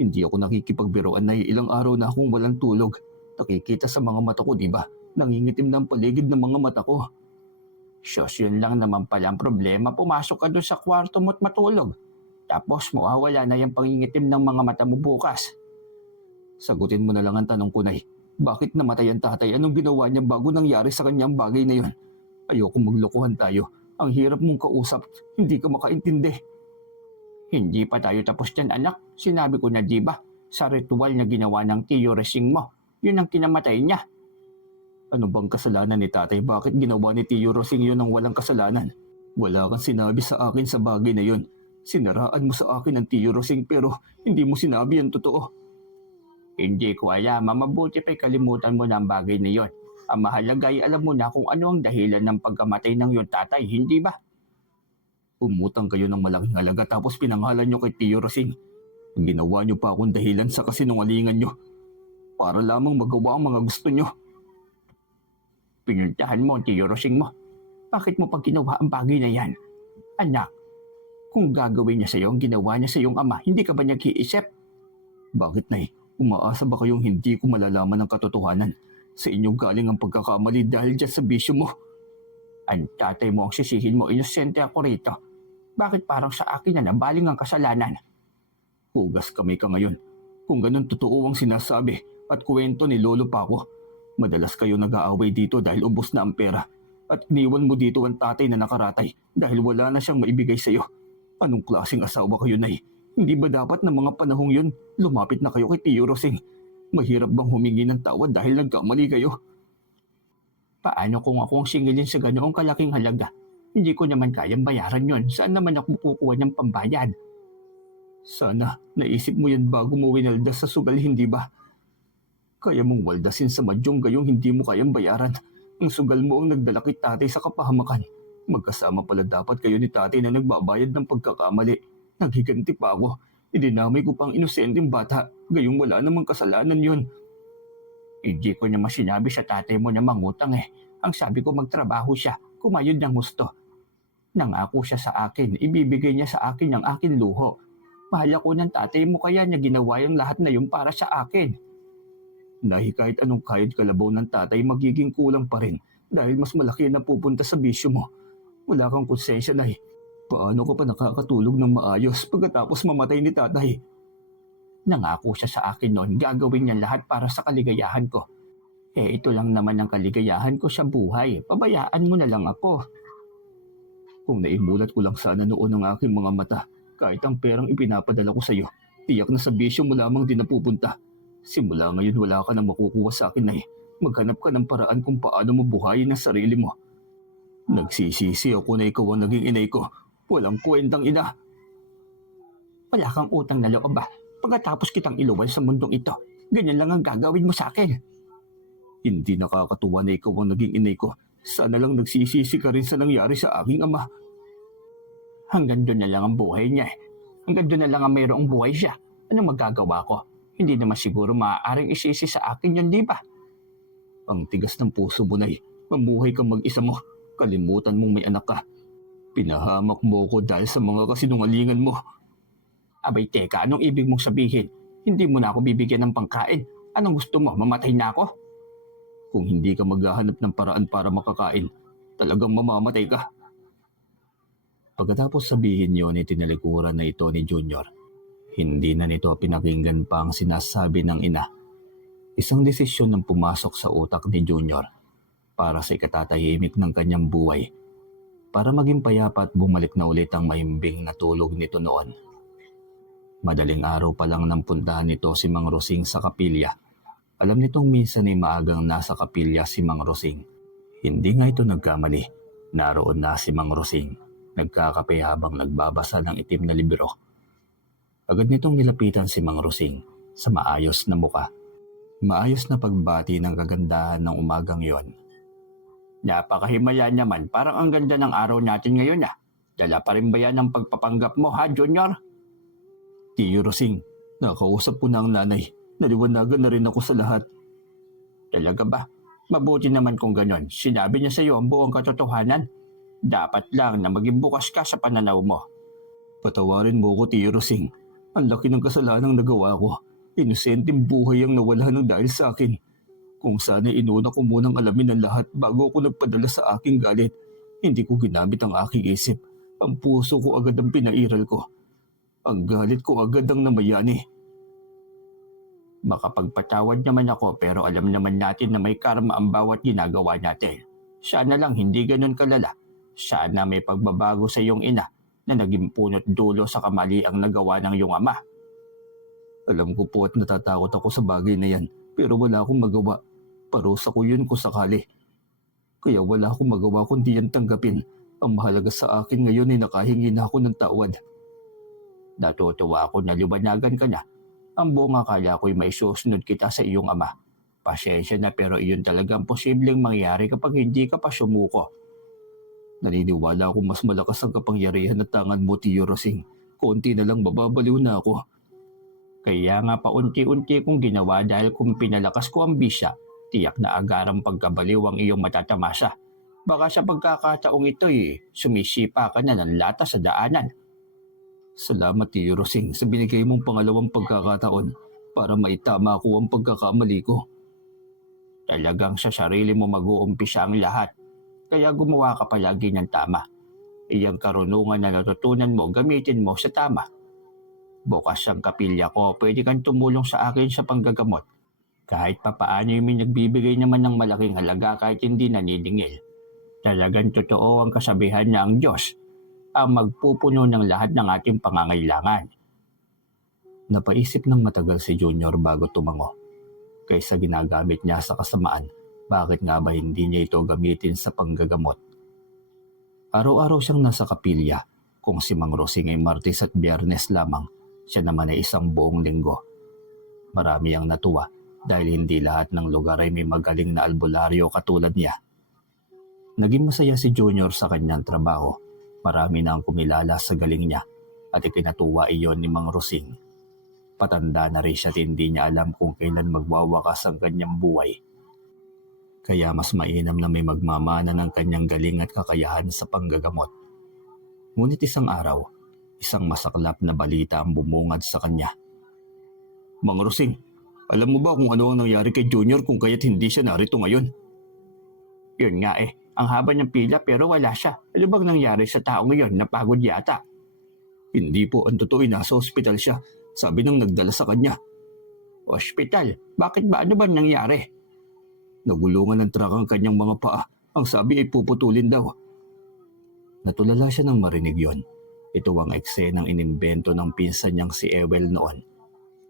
Hindi ako nakikipagbiroan na ilang araw na akong walang tulog. Nakikita sa mga mata ko, di ba? Nangingitim na ang paligid ng mga mata ko. Syos, yun lang naman pala ang problema. Pumasok ka doon sa kwarto mo at matulog. Tapos mawawala na yung pangingitim ng mga mata mo bukas. Sagutin mo na lang ang tanong ko, Nay. Bakit namatay ang tatay? Anong ginawa niya bago nangyari sa kanya ang bagay na yon? Ayoko maglokohan tayo. Ang hirap mong kausap. Hindi ka makaintindi. Hindi pa tayo tapos dyan, anak. Sinabi ko na, di ba? Sa ritual na ginawa ng Tiyo Rosing mo, yun ang kinamatay niya. Ano bang kasalanan ni tatay? Bakit ginawa ni Tiyo Rosing yun ng walang kasalanan? Wala kang sinabi sa akin sa bagay na yon. Sinaraan mo sa akin ang Tiyo Rosing pero hindi mo sinabi ang totoo. Hindi ko alam, mabuti pa'y kalimutan mo na ang bagay na yon. Ang mahalaga ay alam mo na kung ano ang dahilan ng pagkamatay ng iyong tatay, hindi ba? Umutang kayo ng malaking halaga tapos pinangalan nyo kay Tiyo Rosing. Ginawa nyo pa akong dahilan sa kasinungalingan nyo. Para lamang magawa ang mga gusto nyo. Pinuntahan mo ang Tiyo Rosing mo. Bakit mo pag ginawa ang bagay na yan? Anak, kung gagawin niya sa iyo ang ginawa niya sa iyong ama, hindi ka ba nag-iisip? Bakit, Nay? Umaasa ba kayong hindi ko malalaman ang katotohanan? Sa inyo galing ang pagkakamali dahil dyan sa bisyo mo. Ang tatay mo ang sisihin mo, inosente ako rito. Bakit parang sa akin na nabaling ang kasalanan? Hugas kamay ka ngayon. Kung ganun totoo ang sinasabi at kwento ni Lolo Paco, madalas kayo nag-aaway dito dahil ubos na ang pera. At iniwan mo dito ang tatay na nakaratay dahil wala na siyang maibigay sa iyo. Anong klaseng asawa kayo, Nay? Hindi ba dapat na mga panahong yun, lumapit na kayo kay Tiyo Rosing? Mahirap bang humingi ng tawad dahil nagkamali kayo? Paano kung ako ang singilin sa ganoong kalaking halaga? Hindi ko naman kayang bayaran yon. Saan naman ako kukuha ng pambayad? Sana naisip mo yan bago mo winaldas sa sugal, hindi ba? Kaya mong waldasin sa madyong gayong hindi mo kayang bayaran. Ang sugal mo ang nagdala kay tatay sa kapahamakan. Magkasama pala dapat kayo ni tatay na nagbabayad ng pagkakamali. Naghiganti pa ako. Idinamay ko pang inosenteng bata. Gayong wala namang kasalanan yon. Hindi ko naman sinabi sa tatay mo na mangutang eh. Ang sabi ko magtrabaho siya, kumayod ng gusto. Nangako siya sa akin, ibibigay niya sa akin ang akin luho. Mahal ako ng tatay mo kaya niya ginawa yung lahat na yun para sa akin. Dahil kahit anong kahit kalabaw ng tatay magiging kulang pa rin dahil mas malaki na pupunta sa bisyo mo. Wala kang konsensya, Nay. Paano ka pa nakakatulog ng maayos pagkatapos mamatay ni tatay? Nangako siya sa akin noon, gagawin niya lahat para sa kaligayahan ko. Eh ito lang naman ang kaligayahan ko sa buhay, pabayaan mo na lang ako. Kung naimulat ko lang sana noon ang aking mga mata, kahit ang perang ipinapadala ko sa iyo, tiyak na sa bisyo mo lamang din napupunta. Simula ngayon wala ka na makukuha sa akin, Nay. Maghanap ka ng paraan kung paano mo buhayin ang sarili mo. Nagsisisi ako na ikaw ang naging inay ko. Walang kwentang ina. Wala kang utang na loob ba? Pagkatapos kitang iluwal sa mundong ito, ganyan lang ang gagawin mo sa akin. Hindi nakakatuwa na ikaw ang naging inay ko. Sana lang nagsisisi ka rin sa nangyari sa aking ama. Hanggang doon na lang ang buhay niya eh. Hanggang doon na lang ang mayroong buhay siya. Anong magagawa ko? Hindi naman siguro maaaring isisi sa akin yun, di ba? Ang tigas ng puso mo, Nay. Mamuhay kang mag-isa mo. Kalimutan mong may anak ka. Pinahamak mo ko dahil sa mga kasinungalingan mo. Abay teka, anong ibig mong sabihin? Hindi mo na ako bibigyan ng pangkain. Anong gusto mo? Mamatay na ako? Kung hindi ka maghahanap ng paraan para makakain, talagang mamamatay ka. Pagkatapos sabihin niyo ni tinalikuran na ito ni Junior, hindi na nito pinakinggan pa ang sinasabi ng ina. Isang desisyon ang pumasok sa utak ni Junior para sa ikatatahimik ng kanyang buhay. Para maging payapa at bumalik na ulit ang mahimbing na tulog nito noon. Madaling araw pa lang nang puntahan nito si Mang Rosing sa kapilya. Alam nitong minsan ay maagang nasa kapilya si Mang Rosing. Hindi nga ito nagkamali. Naroon na si Mang Rosing. Nagkakape habang nagbabasa ng itim na libro. Agad nitong nilapitan si Mang Rosing sa maayos na muka. Maayos na pagbati ng kagandahan ng umagang yon. Napakahimaya naman, parang ang ganda ng araw natin ngayon ah. Dala pa rin ba yan ang pagpapanggap mo ha, Junior? Tiyo Rosing, nakausap ko na ang nanay. Naliwanagan na rin ako sa lahat. Talaga ba? Mabuti naman kung ganon. Sinabi niya sa iyo ang buong katotohanan. Dapat lang na maging bukas ka sa pananaw mo. Patawarin mo ko, Tiyo Rosing. Ang laki ng kasalanang nagawa ko. Inosenteng buhay ang nawala ng dahil sa akin. Kung sana inuna ko munang alamin ang lahat bago ako nagpadala sa aking galit. Hindi ko ginamit ang aking isip. Ang puso ko agad ang pinairal ko. Ang galit ko agad ang namayani. Makapagpatawad naman ako pero alam naman natin na may karma ang bawat ginagawa natin. Sana lang hindi ganun kalala. Sana may pagbabago sa iyong ina na naging punot dulo sa kamaliang nagawa ng iyong ama. Alam ko po at natatakot ako sa bagay na yan, pero wala akong magawa. Parusa ko yun kung sakali. Kaya wala akong magawa kundi yan tanggapin. Ang mahalaga sa akin ngayon ay nakahingi na ako ng tawad. Natutuwa ako na liwanagan ka na. Ang buong akala ko'y may susunod kita sa iyong ama. Pasensya na pero iyon talagang posibleng mangyari kapag hindi ka pa sumuko. Naniniwala akong mas malakas ang kapangyarihan na tangan mo, Tio Rosing. Konti na lang mababaliw na ako. Kaya nga paunti-unti kong ginawa dahil kung pinalakas ko ang bisya, tiyak na agarang pagkabaliw ang iyong matatamasa. Baka sa pagkakataong ito'y sumisipa ka na ng lata sa daanan. Salamat, Tio Rosing, sa binigay mong pangalawang pagkakataon para maitama ko ang pagkakamali ko. Talagang sa sarili mo mag-uumpisa ang lahat. Kaya gumawa ka palagi ng tama. Iyang karunungan na natutunan mo, gamitin mo sa tama. Bukas ang kapilya ko, pwede kang tumulong sa akin sa panggagamot. Kahit papaano yung may nagbibigay naman ng malaking halaga kahit hindi naniningil. Talagang totoo ang kasabihan na ang Diyos ang magpupuno ng lahat ng ating pangangailangan. Napaisip ng matagal si Junior bago tumango. Kaysa ginagamit niya sa kasamaan, bakit nga ba hindi niya ito gamitin sa panggagamot? Araw-araw siyang nasa kapilya. Kung si Mang Rosing ay Martes at Biyernes lamang, siya naman ay isang buong linggo. Marami ang natuwa dahil hindi lahat ng lugar ay may magaling na albularyo katulad niya. Naging masaya si Junior sa kanyang trabaho. Marami na ang kumilala sa galing niya at ikinatuwa iyon ni Mang Rosing. Patanda na rin siya at hindi niya alam kung kailan magwawakas ang kanyang buhay. Kaya mas mainam na may magmamana ng kanyang galing at kakayahan sa panggagamot. Ngunit isang araw, isang masaklap na balita ang bumungad sa kanya. Mang Rosing, alam mo ba kung ano ang nangyari kay Junior kung kaya't hindi siya narito ngayon? Yun nga ang haba ng pila pero wala siya. Ano bang nangyari sa tao ngayon? Napagod yata. Hindi po, ang totoo ay nasa ospital siya. Sabi nang nagdala sa kanya. Ospital? Bakit ba? Ano ba nangyari? Nagulungan ng truck ang kanyang mga paa. Ang sabi ay puputulin daw. Natulala siya nang marinig yon. Ito ang eksenang inimbento ng pinsan niyang si Ewell noon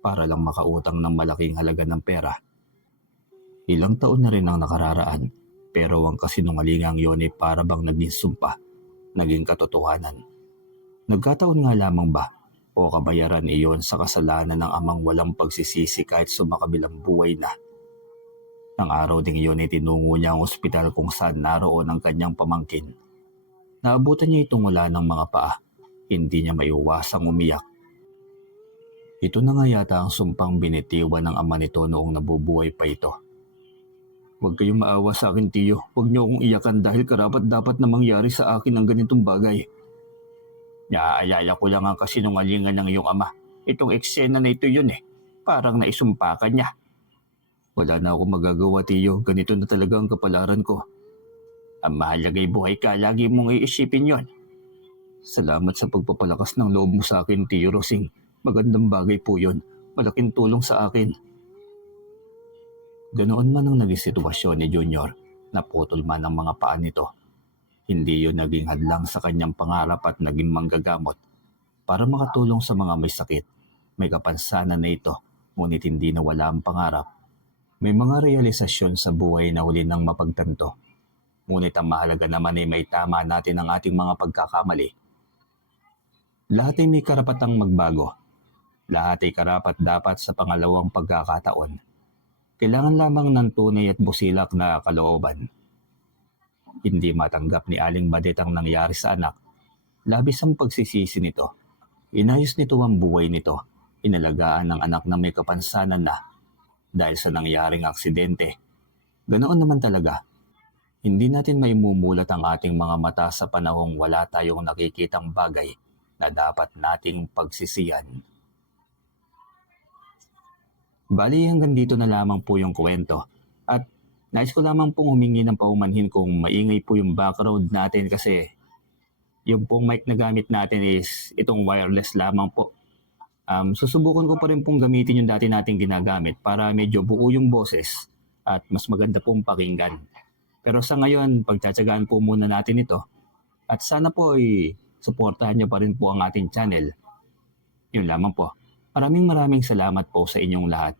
para lang makautang ng malaking halaga ng pera. Ilang taon na rin ang nakararaan pero ang kasinungalingang yon ay para bang naging sumpa, naging katotohanan. Nagkataon nga lamang ba o kabayaran iyon sa kasalanan ng amang walang pagsisisi kahit sumakabilang buhay na? Nang araw ding iyon ay tinungo niya ang ospital kung saan naroon ang kanyang pamangkin. Naabutan niya itong wala ng mga paa. Hindi niya maiwasang umiyak. Ito na nga yata ang sumpang binitiwan ng ama nito noong nabubuhay pa ito. Huwag kayong maawa sa akin, Tiyo. Huwag niyo akong iyakan dahil karapat dapat na mangyari sa akin ang ganitong bagay. Naaalala ko lang ang kasinungalingan ng iyong ama. Itong eksena na ito yun Parang naisumpa ka niya. Wala na akong magagawa, Tiyo. Ganito na talaga ang kapalaran ko. Ang mahalagay buhay ka, lagi mong iisipin yon. Salamat sa pagpapalakas ng loob mo sa akin, Tio Rosing. Magandang bagay po yon. Malaking tulong sa akin. Ganoon man ang naging sitwasyon ni Junior, naputol man ang mga paa nito. Hindi yun naging hadlang sa kanyang pangarap at naging manggagamot para makatulong sa mga may sakit. May kapansanan na ito, ngunit hindi nawala ang pangarap. May mga realisasyon sa buhay na huli nang mapagtanto. Ngunit ang mahalaga naman ay may tama natin ang ating mga pagkakamali. Lahat ay may karapatang magbago. Lahat ay karapat dapat sa pangalawang pagkakataon. Kailangan lamang ng tunay at busilak na kalooban. Hindi matanggap ni Aling Badet ang nangyari sa anak. Labis ang pagsisisi nito. Inayos nito ang buhay nito. Inalagaan ng anak na may kapansanan na dahil sa nangyaring aksidente. Ganoon naman talaga. Hindi natin maimumulat ang ating mga mata sa panahong wala tayong nakikitang bagay na dapat nating pagsisiyan. Bali hanggang dito na lamang po yung kwento. At nais ko lamang pong humingi ng paumanhin kung maingay po yung background natin kasi yung pong mic na gamit natin is itong wireless lamang po. Susubukan ko pa rin pong gamitin yung dati nating ginagamit para medyo buo yung boses at mas maganda pong pakinggan. Pero sa ngayon, pagtsatsagaan po muna natin ito at sana po ay suportahan niyo pa rin po ang ating channel. Yun lamang po. Maraming salamat po sa inyong lahat.